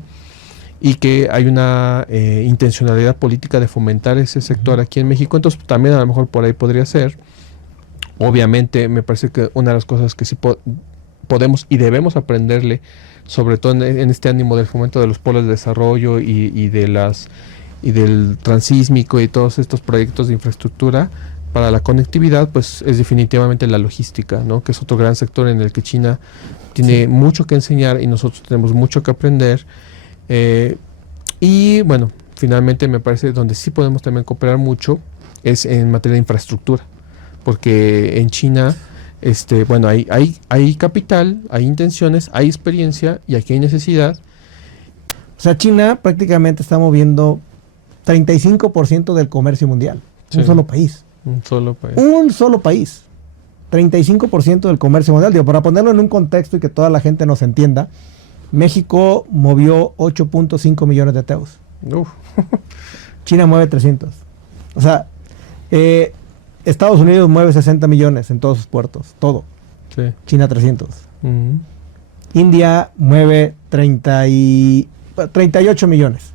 y que hay una intencionalidad política de fomentar ese sector aquí en México. Entonces también a lo mejor por ahí podría ser. Obviamente me parece que una de las cosas que sí podemos y debemos aprenderle, sobre todo en este ánimo del fomento de los polos de desarrollo y del transísmico y todos estos proyectos de infraestructura para la conectividad, pues es definitivamente la logística, ¿no? Que es otro gran sector en el que China tiene mucho que enseñar y nosotros tenemos mucho que aprender. Y bueno, finalmente me parece donde sí podemos también cooperar mucho es en materia de infraestructura, porque en China bueno, hay capital, hay intenciones, hay experiencia, y aquí hay necesidad. O sea, China prácticamente está moviendo 35% del comercio mundial. Sí. Un solo país. Un solo país. Un solo país. 35% del comercio mundial. Digo, para ponerlo en un contexto y que toda la gente nos entienda, México movió 8.5 millones de teus. China mueve 300. O sea, Estados Unidos mueve 60 millones en todos sus puertos. Todo. Sí. China 300. India mueve 38 millones.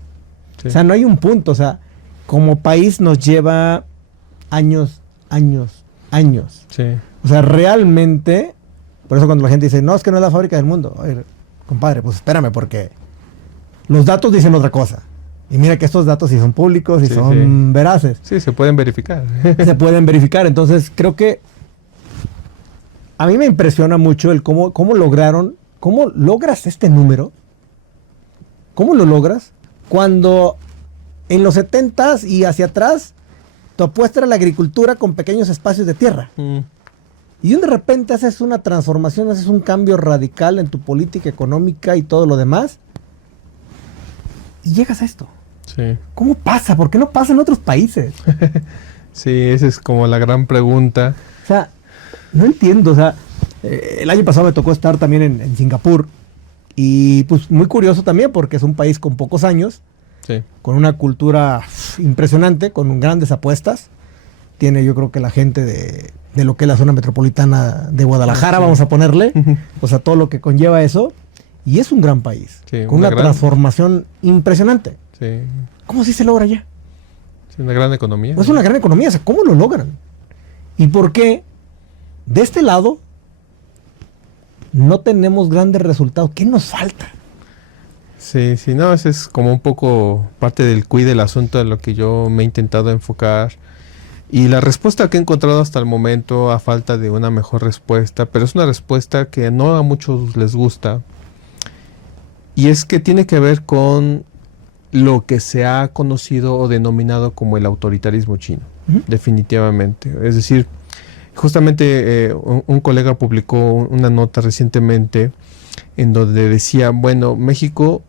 Sí. O sea, no hay un punto. O sea, como país nos lleva años. Sí. O sea, realmente, por eso cuando la gente dice, no, es que no es la fábrica del mundo. Oye, compadre, pues espérame, porque los datos dicen otra cosa. Y mira que estos datos sí son públicos y Sí, son veraces. Sí, se pueden verificar. Se pueden verificar. Entonces, creo que a mí me impresiona mucho el cómo logras este número. ¿Cómo lo logras? Cuando en los 70s y hacia atrás, tu apuesta era la agricultura con pequeños espacios de tierra. Y de repente haces una transformación, haces un cambio radical en tu política económica y todo lo demás. Y llegas a esto. Sí. ¿Cómo pasa? ¿Por qué no pasa en otros países? Sí, esa es como la gran pregunta. O sea, no entiendo. O sea, el año pasado me tocó estar también en Singapur. Y pues muy curioso también porque es un país con pocos años, Sí. con una cultura impresionante, con grandes apuestas. Tiene, yo creo que la gente de lo que es la zona metropolitana de Guadalajara, vamos a ponerle. O sea, todo lo que conlleva eso. Y es un gran país, Sí, con una transformación impresionante. Sí. ¿Cómo así se logra allá? Es una gran economía. Es una gran economía, o sea, ¿cómo lo logran? ¿Y por qué de este lado no tenemos grandes resultados? ¿Qué nos falta? Sí, sí, no, ese es como un poco parte del quid del asunto de lo que yo me he intentado enfocar. Y la respuesta que he encontrado hasta el momento, a falta de una mejor respuesta, pero es una respuesta que no a muchos les gusta, y es que tiene que ver con lo que se ha conocido o denominado como el autoritarismo chino, definitivamente. Es decir, justamente un colega publicó una nota recientemente en donde decía, bueno, México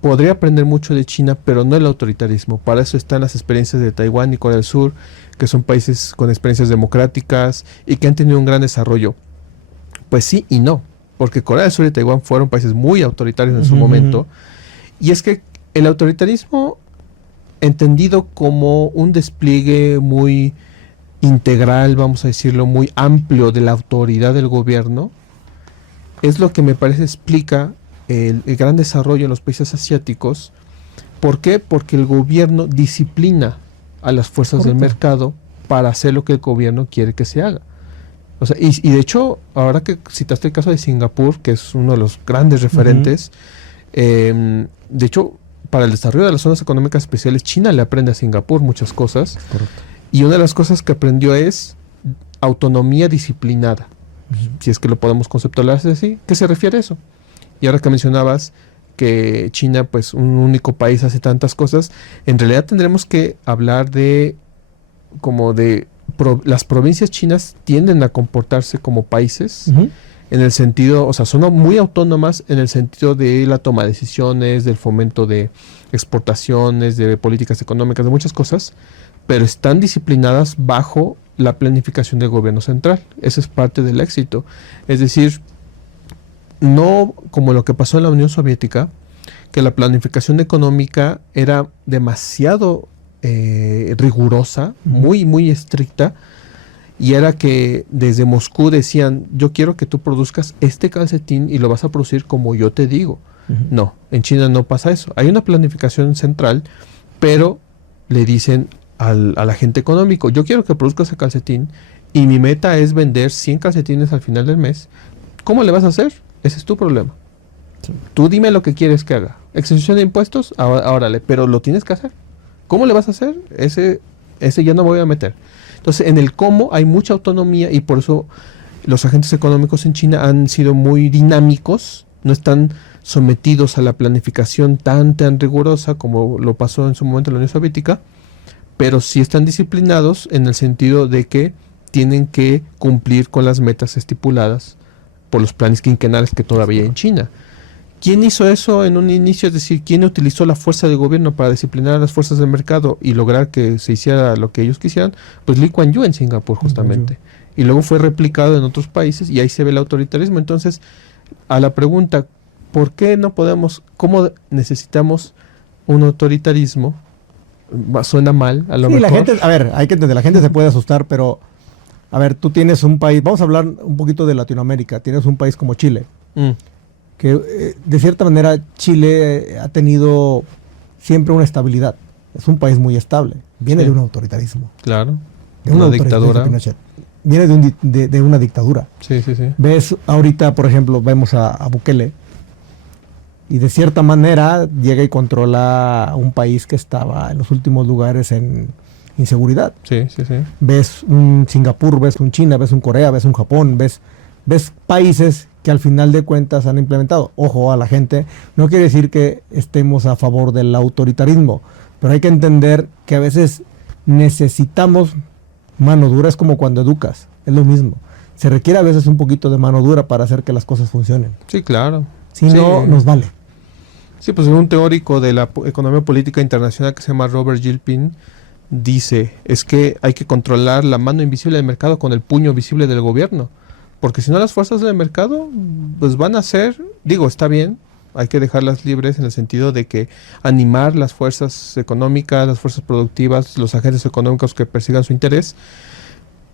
podría aprender mucho de China, pero no el autoritarismo. Para eso están las experiencias de Taiwán y Corea del Sur, que son países con experiencias democráticas y que han tenido un gran desarrollo. Pues sí y no, porque Corea del Sur y Taiwán fueron países muy autoritarios en su momento. Y es que el autoritarismo, entendido como un despliegue muy integral, vamos a decirlo, muy amplio de la autoridad del gobierno, es lo que me parece explica el gran desarrollo en los países asiáticos. ¿Por qué? Porque el gobierno disciplina a las fuerzas del mercado para hacer lo que el gobierno quiere que se haga. O sea, y de hecho, ahora que citaste el caso de Singapur, que es uno de los grandes referentes, de hecho, para el desarrollo de las zonas económicas especiales, China le aprende a Singapur muchas cosas. Correcto. Y una de las cosas que aprendió es autonomía disciplinada, si es que lo podemos conceptualizar así. ¿Qué se refiere a eso? Y ahora que mencionabas que China, pues un único país hace tantas cosas, en realidad tendremos que hablar de como de las provincias chinas tienden a comportarse como países, en el sentido, o sea, son muy autónomas en el sentido de la toma de decisiones, del fomento de exportaciones, de políticas económicas, de muchas cosas, pero están disciplinadas bajo la planificación del gobierno central. Ese es parte del éxito. Es decir, no como lo que pasó en la Unión Soviética, que la planificación económica era demasiado rigurosa, muy, muy estricta, y era que desde Moscú decían, yo quiero que tú produzcas este calcetín y lo vas a producir como yo te digo. No, en China no pasa eso. Hay una planificación central, pero le dicen al agente económico, yo quiero que produzcas ese calcetín y mi meta es vender 100 calcetines al final del mes. ¿Cómo le vas a hacer? Ese es tu problema. Sí. Tú dime lo que quieres que haga. Exención de impuestos, órale, pero lo tienes que hacer. ¿Cómo le vas a hacer? Ese ya no me voy a meter. Entonces, en el cómo hay mucha autonomía y por eso los agentes económicos en China han sido muy dinámicos, no están sometidos a la planificación tan rigurosa como lo pasó en su momento en la Unión Soviética, pero sí están disciplinados en el sentido de que tienen que cumplir con las metas estipuladas por los planes quinquenales que todavía hay en China. ¿Quién hizo eso en un inicio? Es decir, ¿quién utilizó la fuerza del gobierno para disciplinar a las fuerzas del mercado y lograr que se hiciera lo que ellos quisieran? Pues Lee Kuan Yew en Singapur, justamente. Y luego fue replicado en otros países y ahí se ve el autoritarismo. Entonces, a la pregunta, ¿por qué no podemos, cómo necesitamos un autoritarismo? Suena mal, a lo mejor. La gente, a ver, hay que entender, la gente se puede asustar, pero, a ver, tú tienes un país, vamos a hablar un poquito de Latinoamérica, tienes un país como Chile. que de cierta manera Chile ha tenido siempre una estabilidad. Es un país muy estable. Viene de un autoritarismo. Claro. De una dictadura. De Pinochet. Viene de una dictadura. Sí. Ves ahorita, por ejemplo, vemos a Bukele, y de cierta manera llega y controla un país que estaba en los últimos lugares en inseguridad. Sí. Ves un Singapur, ves un China, ves un Corea, ves un Japón, ves países que al final de cuentas han implementado. Ojo a la gente, no quiere decir que estemos a favor del autoritarismo, pero hay que entender que a veces necesitamos mano dura. Es como cuando educas, es lo mismo. Se requiere a veces un poquito de mano dura para hacer que las cosas funcionen. Sí, claro. Si no, nos vale. Sí, pues un teórico de la economía política internacional que se llama Robert Gilpin dice, es que hay que controlar la mano invisible del mercado con el puño visible del gobierno, porque si no las fuerzas del mercado pues van a ser, está bien, hay que dejarlas libres en el sentido de que animar las fuerzas económicas, las fuerzas productivas, los agentes económicos que persigan su interés,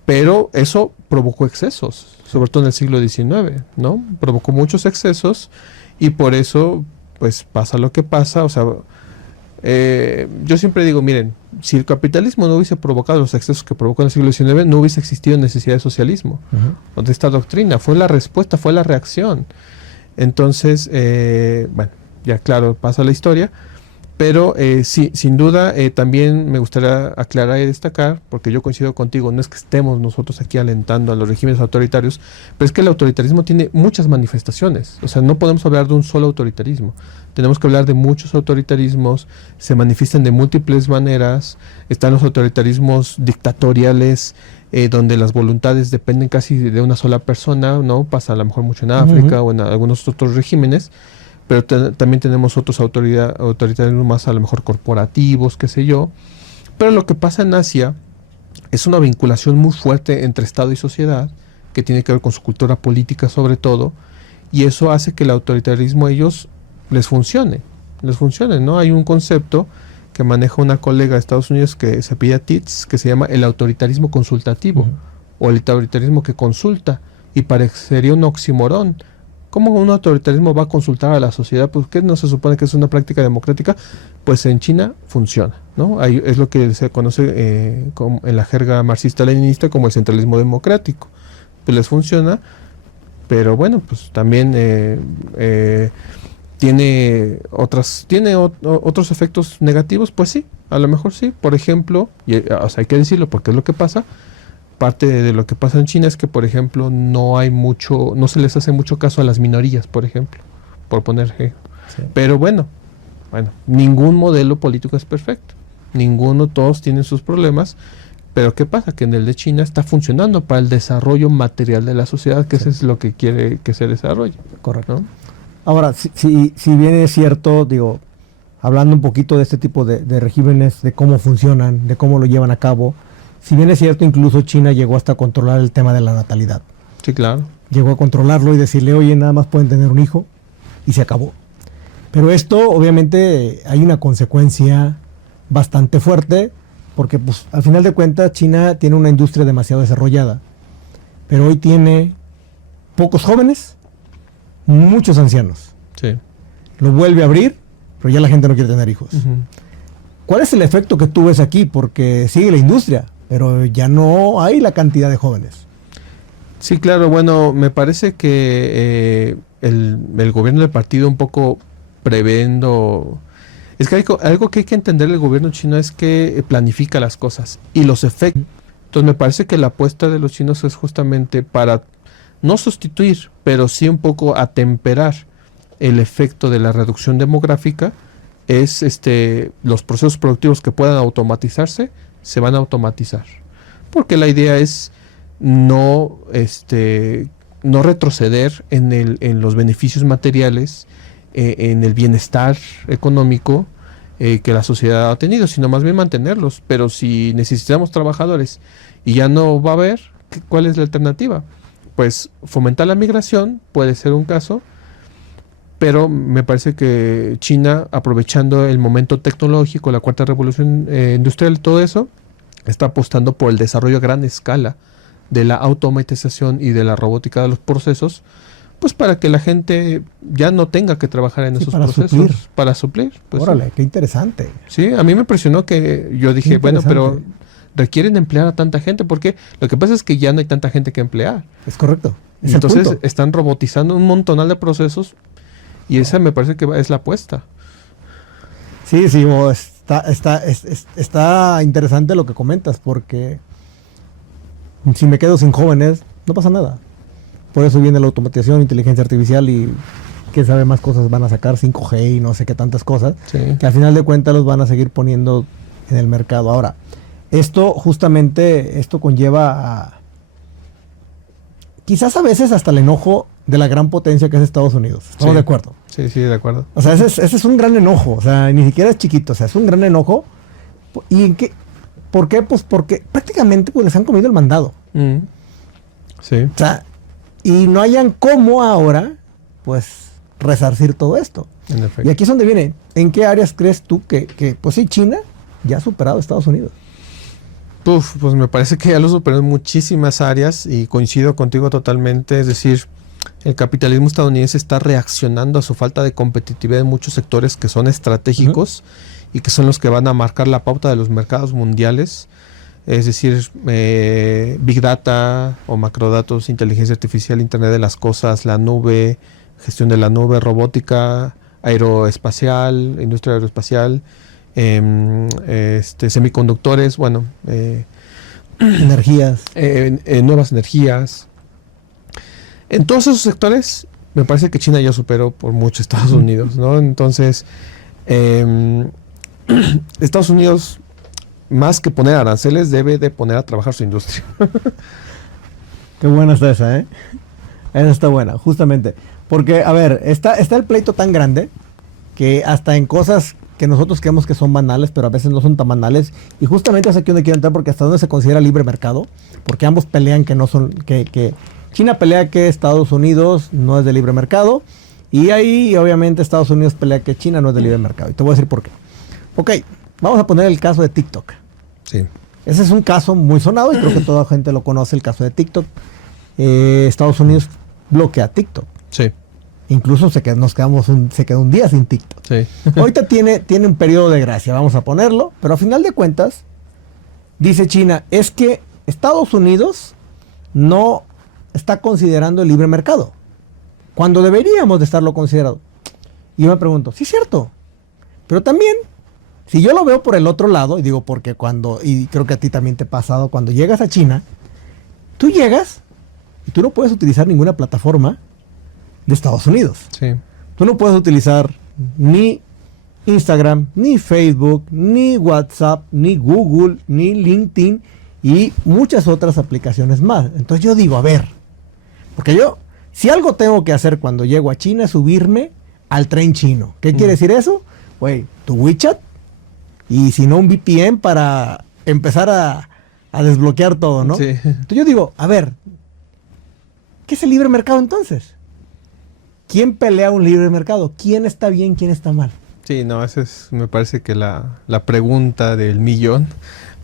pero eso provocó excesos, sobre todo en el siglo XIX, ¿no? Provocó muchos excesos y por eso pues pasa lo que pasa. O sea, yo siempre digo, miren, si el capitalismo no hubiese provocado los excesos que provocó en el siglo XIX, no hubiese existido necesidad de socialismo. Donde esta doctrina fue la respuesta, fue la reacción. Entonces, bueno, ya claro, pasa la historia. Pero sí, sin duda, también me gustaría aclarar y destacar, porque yo coincido contigo, no es que estemos nosotros aquí alentando a los regímenes autoritarios, pero es que el autoritarismo tiene muchas manifestaciones. O sea, no podemos hablar de un solo autoritarismo. Tenemos que hablar de muchos autoritarismos, se manifiestan de múltiples maneras. Están los autoritarismos dictatoriales, donde las voluntades dependen casi de una sola persona, ¿no? Pasa a lo mejor mucho en África o en algunos otros regímenes. Pero también tenemos otros autoritarismos más a lo mejor corporativos, qué sé yo. Pero lo que pasa en Asia es una vinculación muy fuerte entre Estado y sociedad, que tiene que ver con su cultura política sobre todo, y eso hace que el autoritarismo a ellos les funcione, ¿no? Hay un concepto que maneja una colega de Estados Unidos que se apellida Titz, que se llama el autoritarismo consultativo, o el autoritarismo que consulta, y parecería un oxímoron. ¿Cómo un autoritarismo va a consultar a la sociedad? Pues ¿qué no se supone que es una práctica democrática? Pues en China funciona, ¿no? Es lo que se conoce en la jerga marxista-leninista como el centralismo democrático. Pues les funciona, pero bueno, pues también tiene otros efectos negativos, pues sí, a lo mejor sí. Por ejemplo, o sea, hay que decirlo porque es lo que pasa. Parte de lo que pasa en China es que, por ejemplo, no se les hace mucho caso a las minorías, por ejemplo, por poner ejemplo. Sí. Pero bueno, ningún modelo político es perfecto. Todos tienen sus problemas. Pero ¿qué pasa? Que en el de China está funcionando para el desarrollo material de la sociedad, que eso es lo que quiere que se desarrolle. Correcto. ¿No? Ahora, si bien es cierto, hablando un poquito de este tipo de regímenes, de cómo funcionan, de cómo lo llevan a cabo, si bien es cierto, incluso China llegó hasta controlar el tema de la natalidad. Sí, claro. Llegó a controlarlo y decirle, oye, nada más pueden tener un hijo, y se acabó. Pero esto, obviamente, hay una consecuencia bastante fuerte, porque pues, al final de cuentas, China tiene una industria demasiado desarrollada, pero hoy tiene pocos jóvenes, muchos ancianos. Sí. Lo vuelve a abrir, pero ya la gente no quiere tener hijos. ¿Cuál es el efecto que tú ves aquí? Porque sigue la industria, pero ya no hay la cantidad de jóvenes. Sí, claro. Bueno, me parece que el gobierno del partido un poco previendo... Es que algo que hay que entender del gobierno chino es que planifica las cosas y los efectos. Entonces me parece que la apuesta de los chinos es justamente para no sustituir, pero sí un poco atemperar el efecto de la reducción demográfica. Es los procesos productivos que puedan automatizarse, se van a automatizar. Porque la idea es no retroceder en los beneficios materiales, en el bienestar económico que la sociedad ha tenido, sino más bien mantenerlos. Pero si necesitamos trabajadores y ya no va a haber, ¿cuál es la alternativa? Pues fomentar la migración puede ser un caso, pero me parece que China, aprovechando el momento tecnológico, la cuarta revolución industrial, todo eso, está apostando por el desarrollo a gran escala de la automatización y de la robótica de los procesos, pues para que la gente ya no tenga que trabajar en esos para procesos. suplir. Para suplir. Pues, Órale, qué interesante. sí, a mí me impresionó que yo dije, bueno, pero requieren emplear a tanta gente, porque lo que pasa es que ya no hay tanta gente que emplear. Es correcto. Entonces están robotizando un montonal de procesos y esa me parece que es la apuesta. Sí, sí, está interesante lo que comentas, porque si me quedo sin jóvenes, no pasa nada. Por eso viene la automatización, inteligencia artificial y quién sabe más cosas van a sacar, 5G y no sé qué tantas cosas, Sí. que al final de cuentas los van a seguir poniendo en el mercado. Ahora, esto conlleva a quizás a veces hasta el enojo de la gran potencia que es Estados Unidos. ¿Estamos Sí. de acuerdo? Sí, sí, de acuerdo. O sea, ese es un gran enojo. O sea, ni siquiera es chiquito. O sea, es un gran enojo. ¿Y en qué? ¿Por qué? Pues porque prácticamente pues, les han comido el mandado. Sí. O sea, y no hayan cómo ahora, pues, resarcir todo esto. En efecto. Y aquí es donde viene. ¿En qué áreas crees tú que pues sí, China ya ha superado a Estados Unidos? Pues me parece que ya lo superó en muchísimas áreas y coincido contigo totalmente. Es decir, el capitalismo estadounidense está reaccionando a su falta de competitividad en muchos sectores que son estratégicos y que son los que van a marcar la pauta de los mercados mundiales. Es decir, Big Data o macrodatos, inteligencia artificial, Internet de las cosas, la nube, gestión de la nube, robótica, aeroespacial, industria aeroespacial, semiconductores, bueno, Energías. nuevas energías. En todos esos sectores, me parece que China ya superó por mucho a Estados Unidos, ¿no? Entonces, Estados Unidos, más que poner aranceles, debe de poner a trabajar su industria. Qué buena está esa, ¿eh? Esa está buena, justamente. Porque, a ver, está el pleito tan grande que hasta en cosas que nosotros creemos que son banales, pero a veces no son tan banales. Y justamente es aquí donde quiero entrar, porque hasta donde se considera libre mercado, porque ambos pelean que no son, que China pelea que Estados Unidos no es de libre mercado, y ahí obviamente Estados Unidos pelea que China no es de libre mercado. Y te voy a decir por qué. Ok, vamos a poner el caso de TikTok. Sí. Ese es un caso muy sonado y creo que toda la gente lo conoce, el caso de TikTok. Estados Unidos bloquea TikTok. Sí. Incluso se quedó un día sin TikTok. Sí. Ahorita tiene un periodo de gracia, vamos a ponerlo, pero a final de cuentas, dice China, es que Estados Unidos no está considerando el libre mercado, cuando deberíamos de estarlo considerando. Y yo me pregunto, sí es cierto, pero también, si yo lo veo por el otro lado, y digo porque y creo que a ti también te ha pasado, cuando llegas a China, tú llegas y tú no puedes utilizar ninguna plataforma de Estados Unidos. Sí. Tú no puedes utilizar ni Instagram, ni Facebook, ni WhatsApp, ni Google, ni LinkedIn y muchas otras aplicaciones más. Entonces yo digo, a ver, porque yo, si algo tengo que hacer cuando llego a China es subirme al tren chino. ¿Qué quiere decir eso? Güey, tu WeChat y si no un VPN para empezar a desbloquear todo, ¿no? Sí. Entonces yo digo, a ver, ¿qué es el libre mercado entonces? ¿Quién pelea un libre mercado? ¿Quién está bien, quién está mal? Sí, no, esa es, me parece que la pregunta del millón,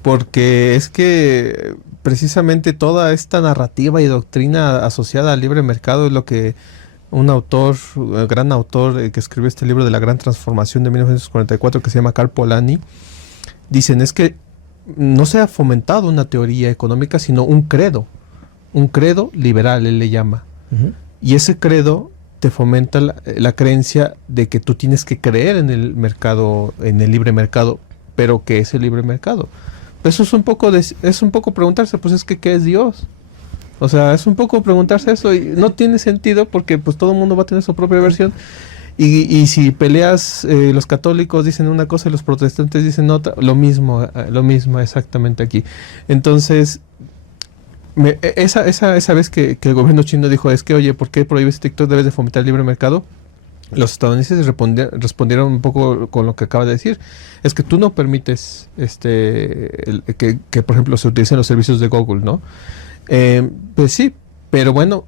porque es que precisamente toda esta narrativa y doctrina asociada al libre mercado es lo que un gran autor que escribió este libro de la Gran Transformación de 1944, que se llama Karl Polanyi, dicen es que no se ha fomentado una teoría económica, sino un credo liberal, él le llama. Y ese credo te fomenta la creencia de que tú tienes que creer en el mercado, en el libre mercado, pero ¿qué es el libre mercado? Pues eso es un poco preguntarse, pues es que ¿qué es Dios? O sea, es un poco preguntarse eso y no tiene sentido porque pues todo el mundo va a tener su propia versión y si peleas, los católicos dicen una cosa y los protestantes dicen otra, lo mismo exactamente aquí. Entonces, esa vez que el gobierno chino dijo, es que oye, ¿por qué prohíbes TikTok? Debes de fomentar el libre mercado. Los estadounidenses respondieron un poco con lo que acabas de decir. Es que tú no permites que, por ejemplo, se utilicen los servicios de Google, ¿no? Pues sí, pero bueno,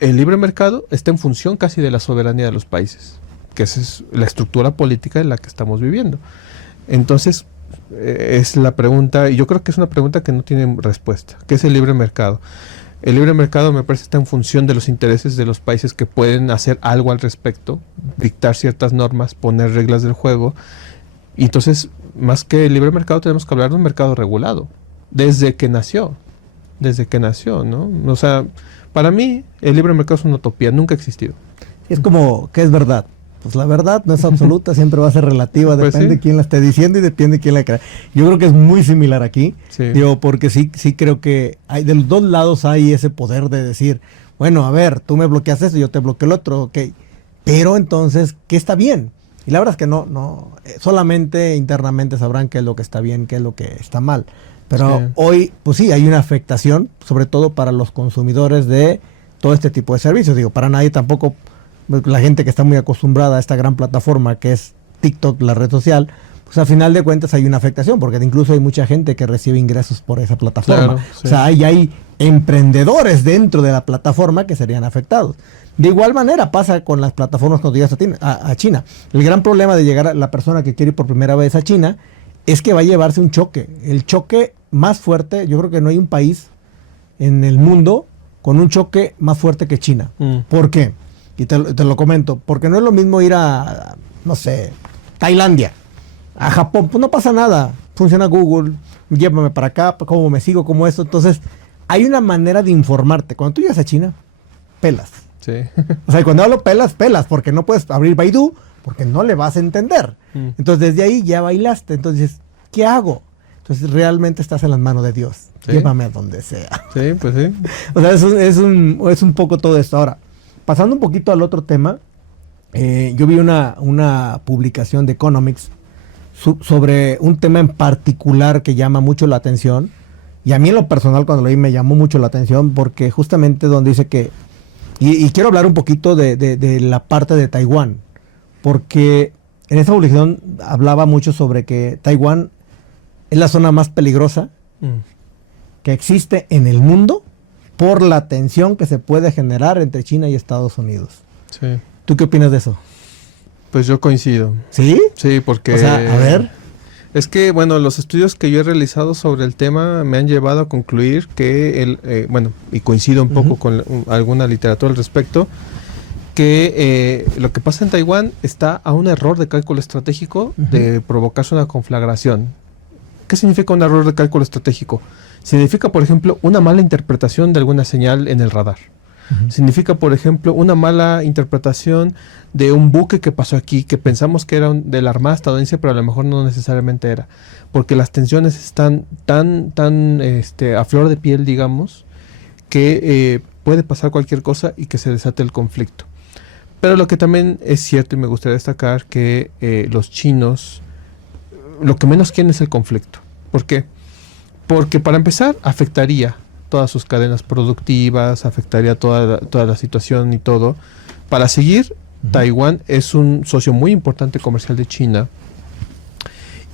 el libre mercado está en función casi de la soberanía de los países, que esa es la estructura política en la que estamos viviendo. Entonces, es la pregunta, y yo creo que es una pregunta que no tiene respuesta. ¿Qué es el libre mercado? El libre mercado me parece está en función de los intereses de los países que pueden hacer algo al respecto, dictar ciertas normas, poner reglas del juego. Y entonces, más que el libre mercado, tenemos que hablar de un mercado regulado, desde que nació, ¿no? O sea, para mí, el libre mercado es una utopía, nunca ha existido. Es como, ¿qué es verdad? Pues la verdad no es absoluta, siempre va a ser relativa, Pues depende sí. de quién la esté diciendo y depende de quién la crea. Yo creo que es muy similar aquí, Sí. digo, porque sí creo que hay, de los dos lados hay ese poder de decir, bueno, a ver, tú me bloqueas eso, yo te bloqueo el otro, ok, pero entonces, ¿qué está bien? Y la verdad es que solamente internamente sabrán qué es lo que está bien, qué es lo que está mal. Pero Sí. hoy, pues sí, hay una afectación, sobre todo para los consumidores de todo este tipo de servicios. Digo, para nadie tampoco, la gente que está muy acostumbrada a esta gran plataforma que es TikTok, la red social, pues a final de cuentas hay una afectación, porque incluso hay mucha gente que recibe ingresos por esa plataforma. Claro, sí. O sea, hay emprendedores dentro de la plataforma que serían afectados. De igual manera pasa con las plataformas cuando llegas a China. El gran problema de llegar a la persona que quiere ir por primera vez a China es que va a llevarse un choque. El choque más fuerte, yo creo que no hay un país en el mundo con un choque más fuerte que China. ¿Por qué? Y te lo comento, porque no es lo mismo ir a, no sé, Tailandia, a Japón, pues no pasa nada, funciona Google, llévame para acá, cómo me sigo, cómo esto. Entonces, hay una manera de informarte. Cuando tú llegas a China, pelas. Sí. O sea, y cuando hablo pelas, porque no puedes abrir Baidu, porque no le vas a entender. Entonces, desde ahí ya bailaste. Entonces, ¿qué hago? Entonces, realmente estás en las manos de Dios. Sí. Llévame a donde sea. Sí, pues sí. O sea, es un poco todo esto. Ahora, pasando un poquito al otro tema, yo vi una publicación de Economics sobre un tema en particular que llama mucho la atención. Y a mí en lo personal, cuando lo vi, me llamó mucho la atención porque justamente donde dice que... Y quiero hablar un poquito de la parte de Taiwán, porque en esa publicación hablaba mucho sobre que Taiwán es la zona más peligrosa que existe en el mundo por la tensión que se puede generar entre China y Estados Unidos. Sí. ¿Tú qué opinas de eso? Pues yo coincido. ¿Sí? Sí, porque... O sea, a ver. Es que, bueno, los estudios que yo he realizado sobre el tema me han llevado a concluir que, y coincido un poco con alguna literatura al respecto, que lo que pasa en Taiwán está a un error de cálculo estratégico de provocarse una conflagración. ¿Qué significa un error de cálculo estratégico? Significa, por ejemplo, una mala interpretación de alguna señal en el radar. Significa, por ejemplo, una mala interpretación de un buque que pasó aquí, que pensamos que era de la Armada estadounidense, pero a lo mejor no necesariamente era. Porque las tensiones están tan a flor de piel, digamos, que puede pasar cualquier cosa y que se desate el conflicto. Pero lo que también es cierto, y me gustaría destacar, que los chinos lo que menos quieren es el conflicto. ¿Por qué? Porque para empezar afectaría todas sus cadenas productivas, afectaría toda la situación y todo. Para seguir, Taiwán es un socio muy importante comercial de China.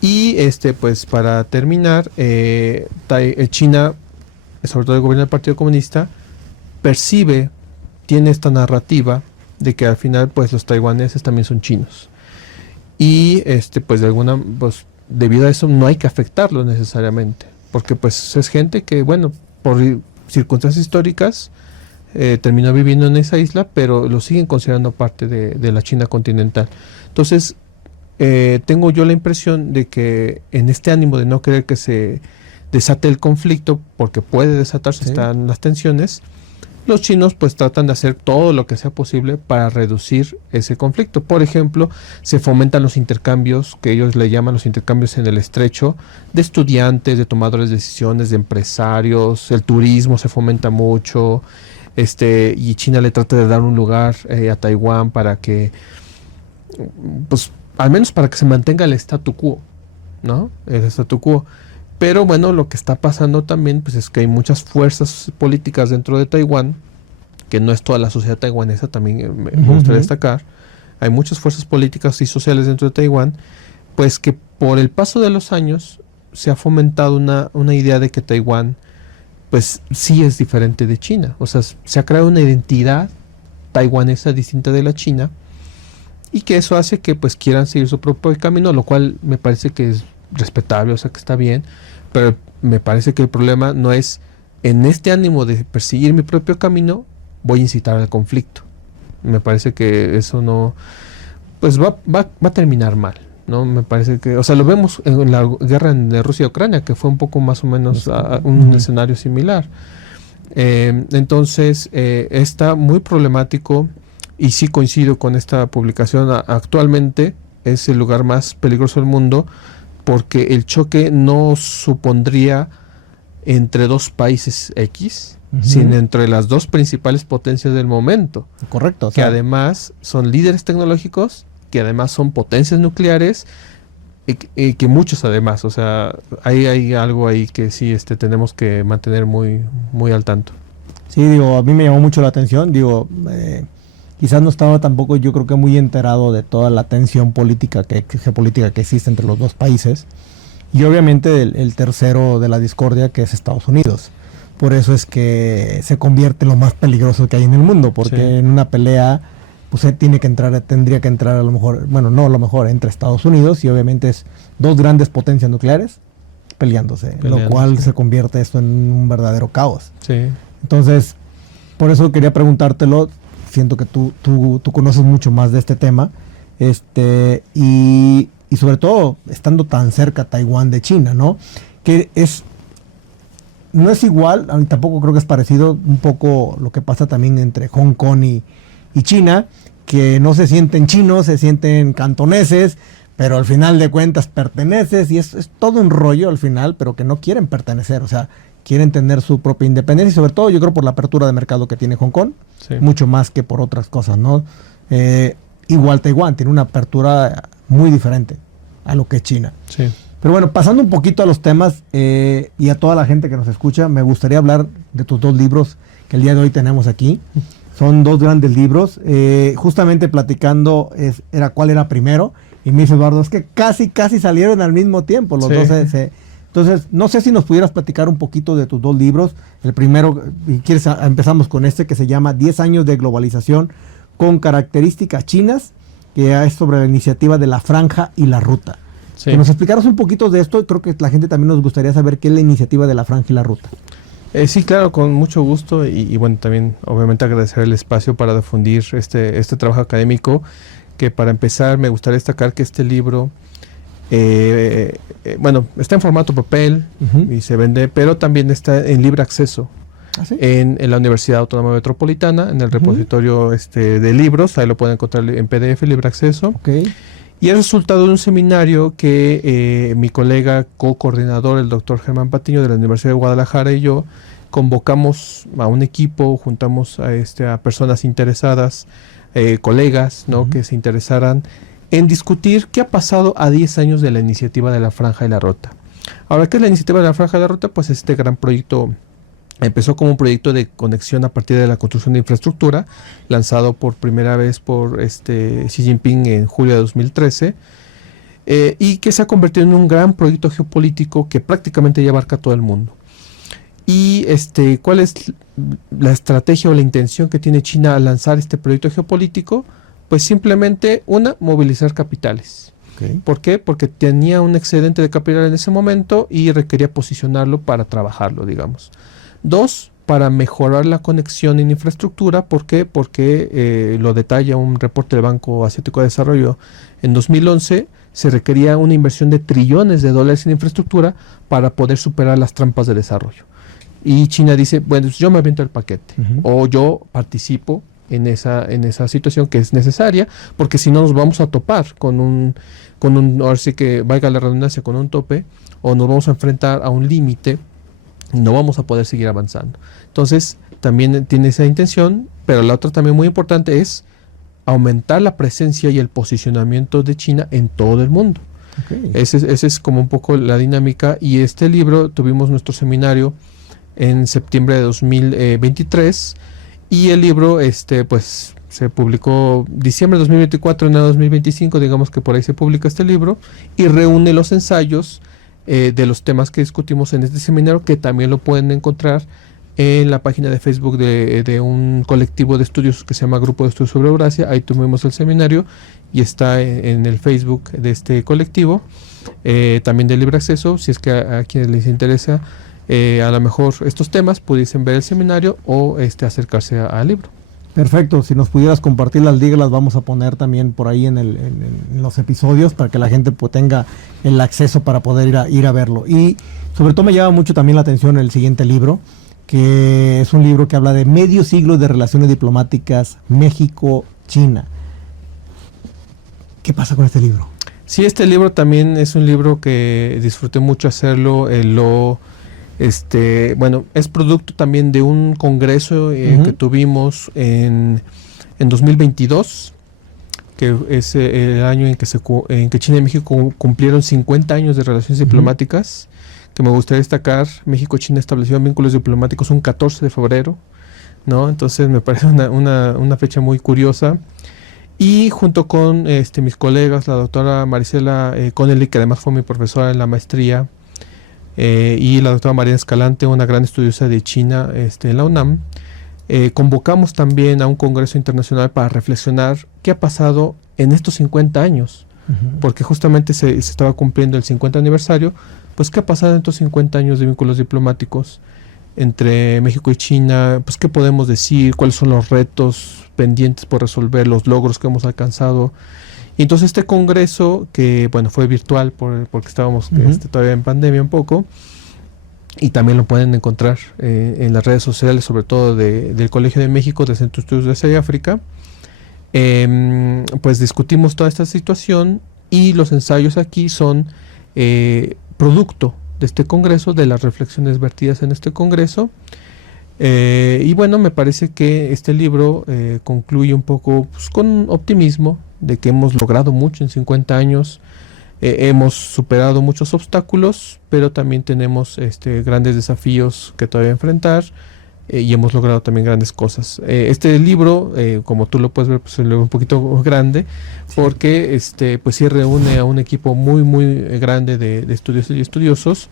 Y pues para terminar, China, sobre todo el gobierno del Partido Comunista, tiene esta narrativa de que al final pues los taiwaneses también son chinos. Y pues debido a eso no hay que afectarlo necesariamente, porque pues es gente que, bueno, por circunstancias históricas terminó viviendo en esa isla, pero lo siguen considerando parte de la China continental. Entonces, tengo yo la impresión de que en este ánimo de no querer que se desate el conflicto, porque puede desatarse, están las tensiones, los chinos pues tratan de hacer todo lo que sea posible para reducir ese conflicto. Por ejemplo, se fomentan los intercambios, que ellos le llaman los intercambios en el estrecho, de estudiantes, de tomadores de decisiones, de empresarios, el turismo se fomenta mucho, y China le trata de dar un lugar a Taiwán para que, pues, al menos para que se mantenga el statu quo, ¿no? El statu quo. Pero bueno, lo que está pasando también pues es que hay muchas fuerzas políticas dentro de Taiwán, que no es toda la sociedad taiwanesa, también me gustaría destacar. Hay muchas fuerzas políticas y sociales dentro de Taiwán, pues que por el paso de los años se ha fomentado una idea de que Taiwán pues sí es diferente de China. O sea, se ha creado una identidad taiwanesa distinta de la China, y que eso hace que pues quieran seguir su propio camino, lo cual me parece que es respetable, o sea que está bien, pero me parece que el problema no es en este ánimo de perseguir mi propio camino, voy a incitar al conflicto. Me parece que eso no, pues va a terminar mal, ¿no? Me parece que, o sea, lo vemos en la guerra de Rusia y Ucrania, que fue un poco más o menos un escenario similar. Entonces, está muy problemático, y sí coincido con esta publicación. Actualmente es el lugar más peligroso del mundo, porque el choque no supondría entre dos países X, sino entre las dos principales potencias del momento. Correcto. Que además son líderes tecnológicos, que además son potencias nucleares, y que muchos además, o sea, hay algo ahí que sí tenemos que mantener muy, muy al tanto. Sí, digo, a mí me llamó mucho la atención, digo, quizás no estaba tampoco, yo creo que muy enterado de toda la tensión política, geopolítica que existe entre los dos países, y obviamente el tercero de la discordia, que es Estados Unidos. Por eso es que se convierte en lo más peligroso que hay en el mundo, porque en una pelea pues tendría que entrar a lo mejor, bueno, no a lo mejor, entre Estados Unidos y obviamente es dos grandes potencias nucleares peleándose, lo cual se convierte esto en un verdadero caos. Sí. Entonces, por eso quería preguntártelo, siento que tú conoces mucho más de este tema, y sobre todo estando tan cerca Taiwán de China, ¿no? Que no es igual, tampoco creo que es parecido un poco lo que pasa también entre Hong Kong y China, que no se sienten chinos, se sienten cantoneses, pero al final de cuentas perteneces, y es todo un rollo al final, pero que no quieren pertenecer, o sea, quieren tener su propia independencia, y sobre todo yo creo por la apertura de mercado que tiene Hong Kong, mucho más que por otras cosas, ¿no? Igual Taiwán tiene una apertura muy diferente a lo que es China. Sí. Pero bueno, pasando un poquito a los temas, y a toda la gente que nos escucha, me gustaría hablar de tus dos libros que el día de hoy tenemos aquí. Son dos grandes libros, justamente platicando era cuál era primero, y me dice Eduardo, es que casi salieron al mismo tiempo los dos. Entonces, no sé si nos pudieras platicar un poquito de tus dos libros. El primero, si quieres, empezamos con que se llama 10 años de globalización con características chinas, que es sobre la iniciativa de la Franja y la Ruta. Sí. Que nos explicaras un poquito de esto, creo que la gente también nos gustaría saber qué es la iniciativa de la Franja y la Ruta. Sí, claro, con mucho gusto, y bueno, también obviamente agradecer el espacio para difundir este trabajo académico, que para empezar me gustaría destacar que este libro, bueno, está en formato papel y se vende, pero también está en libre acceso. ¿Ah, sí? en la Universidad Autónoma Metropolitana, en el repositorio de libros, ahí lo pueden encontrar en PDF, libre acceso. Okay. Y es resultado de un seminario que mi colega co-coordinador, el doctor Germán Patiño de la Universidad de Guadalajara, y yo convocamos a un equipo, juntamos a personas interesadas, colegas, ¿no? Que se interesaran en discutir qué ha pasado a 10 años de la iniciativa de la Franja y la Ruta. Ahora, ¿qué es la iniciativa de la Franja y la Ruta? Pues este gran proyecto empezó como un proyecto de conexión a partir de la construcción de infraestructura, lanzado por primera vez por Xi Jinping en julio de 2013, y que se ha convertido en un gran proyecto geopolítico que prácticamente ya abarca todo el mundo. Y ¿cuál es la estrategia o la intención que tiene China al lanzar este proyecto geopolítico? Pues simplemente, movilizar capitales. Okay. ¿Por qué? Porque tenía un excedente de capital en ese momento y requería posicionarlo para trabajarlo, digamos. 2, para mejorar la conexión en infraestructura. ¿Por qué? Porque lo detalla un reporte del Banco Asiático de Desarrollo. En 2011 se requería una inversión de trillones de dólares en infraestructura para poder superar las trampas de desarrollo. Y China dice, bueno, yo me aviento el paquete, o yo participo en esa situación que es necesaria, porque si no nos vamos a topar con un ahora sí que valga la redundancia, con un tope, o nos vamos a enfrentar a un límite, no vamos a poder seguir avanzando. Entonces, también tiene esa intención, pero la otra también muy importante es aumentar la presencia y el posicionamiento de China en todo el mundo. Okay. Ese es como un poco la dinámica, y este libro, tuvimos nuestro seminario en septiembre de 2023, y el libro pues se publicó diciembre de 2024, enero de 2025, digamos que por ahí se publica este libro, y reúne los ensayos de los temas que discutimos en este seminario, que también lo pueden encontrar en la página de Facebook de un colectivo de estudios que se llama Grupo de Estudios sobre Eurasia. Ahí tuvimos el seminario y está en el Facebook de este colectivo, también de libre acceso, si es que a quienes les interesa a lo mejor estos temas pudiesen ver el seminario o acercarse al libro. Perfecto, si nos pudieras compartir las ligas las vamos a poner también por ahí en los episodios para que la gente pues tenga el acceso para poder ir a verlo. Y sobre todo me llama mucho también la atención el siguiente libro, que es un libro que habla de medio siglo de relaciones diplomáticas México-China. ¿Qué pasa con este libro? Sí, este libro también es un libro que disfruté mucho hacerlo. Bueno, es producto también de un congreso que tuvimos en 2022, que es el año en que China y México cumplieron 50 años de relaciones diplomáticas, que me gustaría destacar. México y China establecieron vínculos diplomáticos un 14 de febrero, ¿no? Entonces me parece una fecha muy curiosa. Y junto con mis colegas, la doctora Marisela Connelly, que además fue mi profesora en la maestría, y la doctora María Escalante, una gran estudiosa de China en la UNAM, convocamos también a un congreso internacional para reflexionar qué ha pasado en estos 50 años, porque justamente se estaba cumpliendo el 50 aniversario, pues qué ha pasado en estos 50 años de vínculos diplomáticos entre México y China, pues qué podemos decir, cuáles son los retos pendientes por resolver, los logros que hemos alcanzado. Y entonces este congreso, que bueno, fue virtual porque estábamos todavía en pandemia un poco, y también lo pueden encontrar en las redes sociales, sobre todo del Colegio de México, del Centro de Estudios de Asia y África, pues discutimos toda esta situación, y los ensayos aquí son producto de este congreso, de las reflexiones vertidas en este congreso. Y bueno, me parece que este libro concluye un poco pues, con optimismo de que hemos logrado mucho en 50 años, hemos superado muchos obstáculos, pero también tenemos grandes desafíos que todavía enfrentar, y hemos logrado también grandes cosas. Este libro, como tú lo puedes ver, pues es un poquito grande, porque pues sí reúne a un equipo muy muy grande de estudiosos y estudiosos.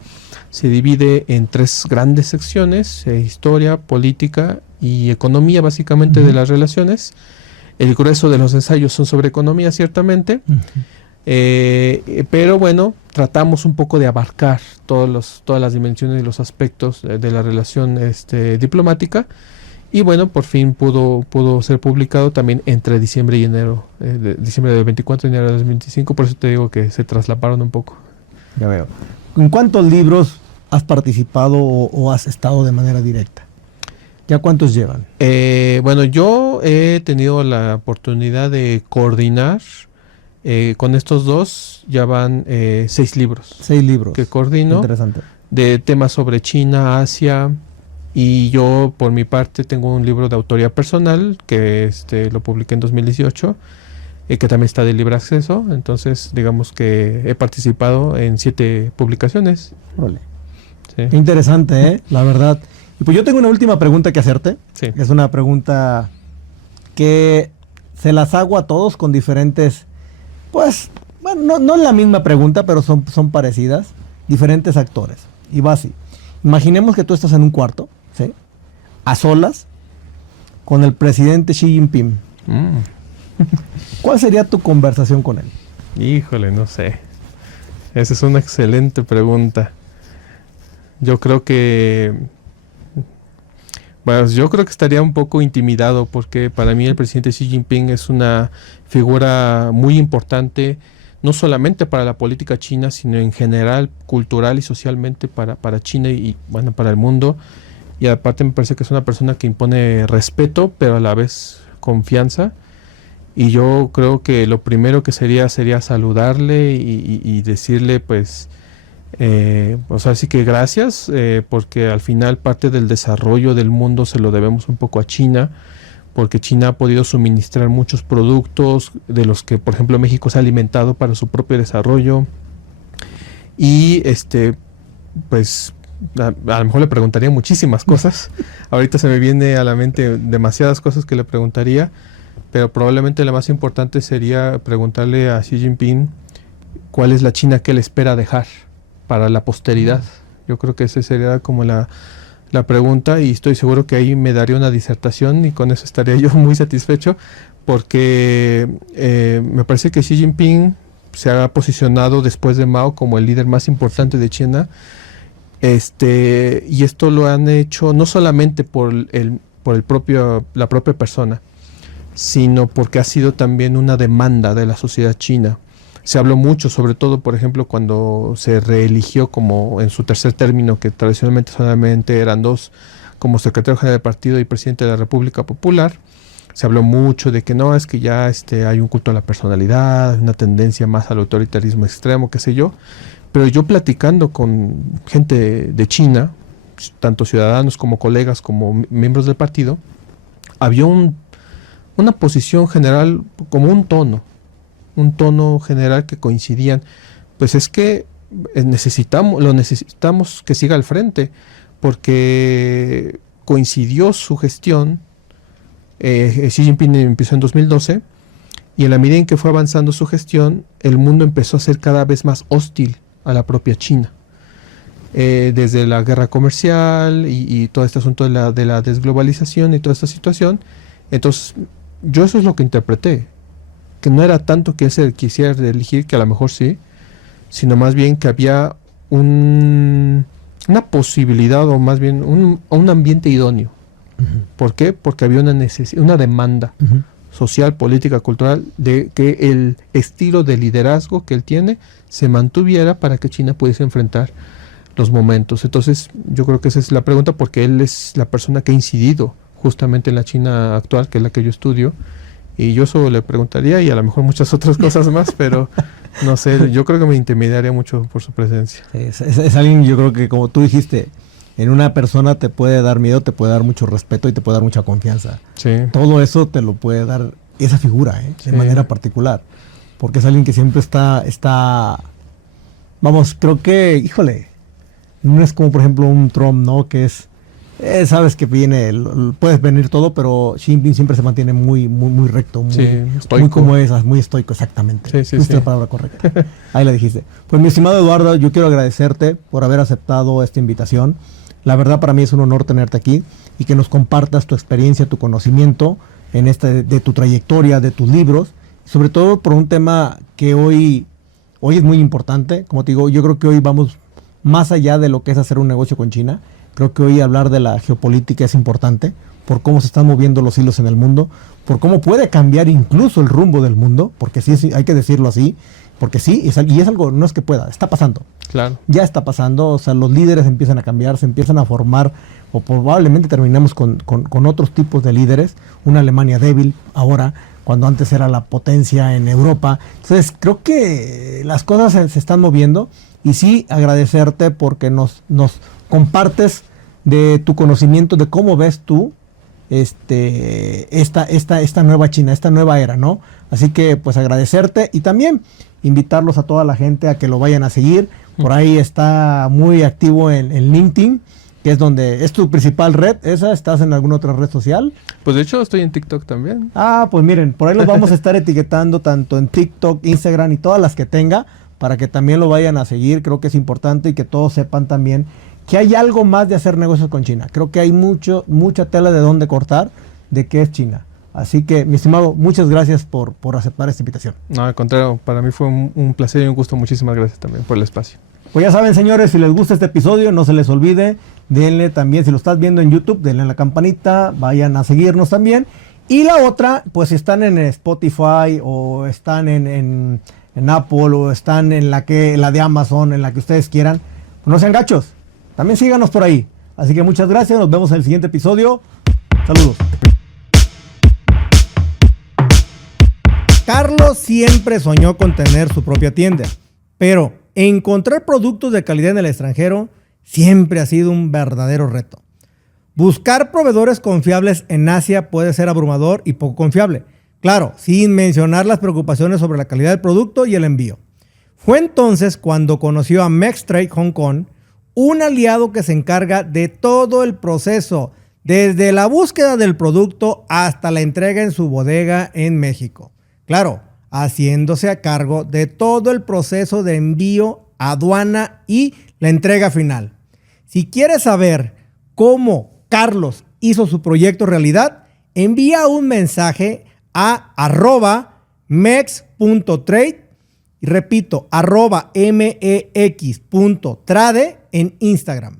Se divide en 3 grandes secciones: historia, política y economía, básicamente, de las relaciones. El grueso de los ensayos son sobre economía, ciertamente, pero bueno, tratamos un poco de abarcar todas las dimensiones y los aspectos de la relación diplomática, y bueno, por fin pudo ser publicado también entre diciembre y enero, diciembre del 24 y enero del 2025, por eso te digo que se traslaparon un poco. Ya veo. ¿En cuántos libros has participado o has estado de manera directa? ¿Ya cuántos llevan? Bueno, yo he tenido la oportunidad de coordinar con estos 2, ya van 6 libros. 6 libros. Que coordino. Interesante. De temas sobre China, Asia, y yo por mi parte tengo un libro de autoría personal que lo publiqué en 2018, que también está de libre acceso. Entonces digamos que he participado en 7 publicaciones. Vale. Sí. Interesante, la verdad. Y pues yo tengo una última pregunta que hacerte. Sí. Es una pregunta que se las hago a todos con diferentes, pues, bueno, no es la misma pregunta, pero son parecidas, diferentes actores. Y va así. Imaginemos que tú estás en un cuarto, ¿sí? A solas, con el presidente Xi Jinping. ¿Cuál sería tu conversación con él? Híjole, no sé. Esa es una excelente pregunta. Yo creo que estaría un poco intimidado, porque para mí el presidente Xi Jinping es una figura muy importante, no solamente para la política china, sino en general, cultural y socialmente para China y bueno, para el mundo. Y aparte me parece que es una persona que impone respeto, pero a la vez confianza. Y yo creo que lo primero que sería saludarle y decirle, pues, así que gracias, porque al final parte del desarrollo del mundo se lo debemos un poco a China, porque China ha podido suministrar muchos productos de los que, por ejemplo, México se ha alimentado para su propio desarrollo. Y pues a lo mejor le preguntaría muchísimas cosas. Ahorita se me viene a la mente demasiadas cosas que le preguntaría, pero probablemente la más importante sería preguntarle a Xi Jinping cuál es la China que él espera dejar para la posteridad. Yo creo que esa sería como la pregunta, y estoy seguro que ahí me daría una disertación y con eso estaría yo muy satisfecho, porque me parece que Xi Jinping se ha posicionado después de Mao como el líder más importante de China, Y esto lo han hecho no solamente por la propia persona, sino porque ha sido también una demanda de la sociedad china. Se habló mucho, sobre todo, por ejemplo, cuando se reeligió como en su tercer término, que tradicionalmente solamente eran dos, como secretario general del partido y presidente de la República Popular. Se habló mucho de que no, es que ya hay un culto a la personalidad, una tendencia más al autoritarismo extremo, qué sé yo. Pero yo platicando con gente de China, tanto ciudadanos como colegas, como miembros del partido, había una posición general, como un tono general que coincidían. Pues es que necesitamos que siga al frente, porque coincidió su gestión. Xi Jinping empezó en 2012 y en la medida en que fue avanzando su gestión, el mundo empezó a ser cada vez más hostil a la propia China. Desde la guerra comercial y todo este asunto de la desglobalización y toda esta situación. Entonces, yo eso es lo que interpreté, que no era tanto que él se quisiera elegir, que a lo mejor sí, sino más bien que había una posibilidad, o más bien un ambiente idóneo. Uh-huh. ¿Por qué? Porque había una demanda uh-huh. social, política, cultural, de que el estilo de liderazgo que él tiene se mantuviera para que China pudiese enfrentar los momentos. Entonces, yo creo que esa es la pregunta, porque él es la persona que ha incidido justamente en la China actual, que es la que yo estudio, y yo eso le preguntaría, y a lo mejor muchas otras cosas más, pero no sé, yo creo que me intimidaría mucho por su presencia. Es alguien, yo creo que, como tú dijiste, en una persona te puede dar miedo, te puede dar mucho respeto y te puede dar mucha confianza. Sí. Todo eso te lo puede dar esa figura, de manera particular, porque es alguien que siempre está, vamos, creo que, híjole, no es como por ejemplo un Trump, ¿no? Que es, sabes que puedes venir todo, pero Xi Jinping siempre se mantiene muy recto, muy como esas, muy estoico, exactamente. Sí, es la palabra correcta. Ahí la dijiste. Pues mi estimado Eduardo, yo quiero agradecerte por haber aceptado esta invitación. La verdad, para mí es un honor tenerte aquí y que nos compartas tu experiencia, tu conocimiento en de tu trayectoria, de tus libros, sobre todo por un tema que hoy es muy importante. Como te digo, yo creo que hoy vamos más allá de lo que es hacer un negocio con China. Creo que hoy hablar de la geopolítica es importante, por cómo se están moviendo los hilos en el mundo, por cómo puede cambiar incluso el rumbo del mundo, porque sí, hay que decirlo así, porque sí, y es algo, no es que pueda, está pasando. Claro. Ya está pasando, o sea, los líderes empiezan a cambiar, se empiezan a formar, o probablemente terminamos con otros tipos de líderes, una Alemania débil ahora, cuando antes era la potencia en Europa. Entonces, creo que las cosas se están moviendo, y sí, agradecerte porque nos compartes de tu conocimiento de cómo ves tú esta nueva China, esta nueva era, ¿no? Así que pues agradecerte y también invitarlos a toda la gente a que lo vayan a seguir. Por ahí está muy activo en LinkedIn, que es donde es tu principal red. ¿Estás en alguna otra red social? Pues de hecho estoy en TikTok también. Ah, pues miren, por ahí los vamos a estar etiquetando tanto en TikTok, Instagram y todas las que tenga, para que también lo vayan a seguir. Creo que es importante y que todos sepan también que hay algo más de hacer negocios con China. Creo que hay mucha tela de dónde cortar de qué es China. Así que, mi estimado, muchas gracias por aceptar esta invitación. No, al contrario, para mí fue un placer y un gusto. Muchísimas gracias también por el espacio. Pues ya saben, señores, si les gusta este episodio, no se les olvide, denle también, si lo estás viendo en YouTube, denle a la campanita, vayan a seguirnos también. Y la otra, pues si están en Spotify o están en Apple o están en la de Amazon, en la que ustedes quieran, pues no sean gachos. También síganos por ahí. Así que muchas gracias. Nos vemos en el siguiente episodio. Saludos. Carlos siempre soñó con tener su propia tienda, pero encontrar productos de calidad en el extranjero siempre ha sido un verdadero reto. Buscar proveedores confiables en Asia puede ser abrumador y poco confiable. Claro, sin mencionar las preocupaciones sobre la calidad del producto y el envío. Fue entonces cuando conoció a Mextrade Hong Kong, un aliado que se encarga de todo el proceso, desde la búsqueda del producto hasta la entrega en su bodega en México. Claro, haciéndose a cargo de todo el proceso de envío, aduana y la entrega final. Si quieres saber cómo Carlos hizo su proyecto realidad, envía un mensaje a @mex.trade y repito, @mex.trade en Instagram.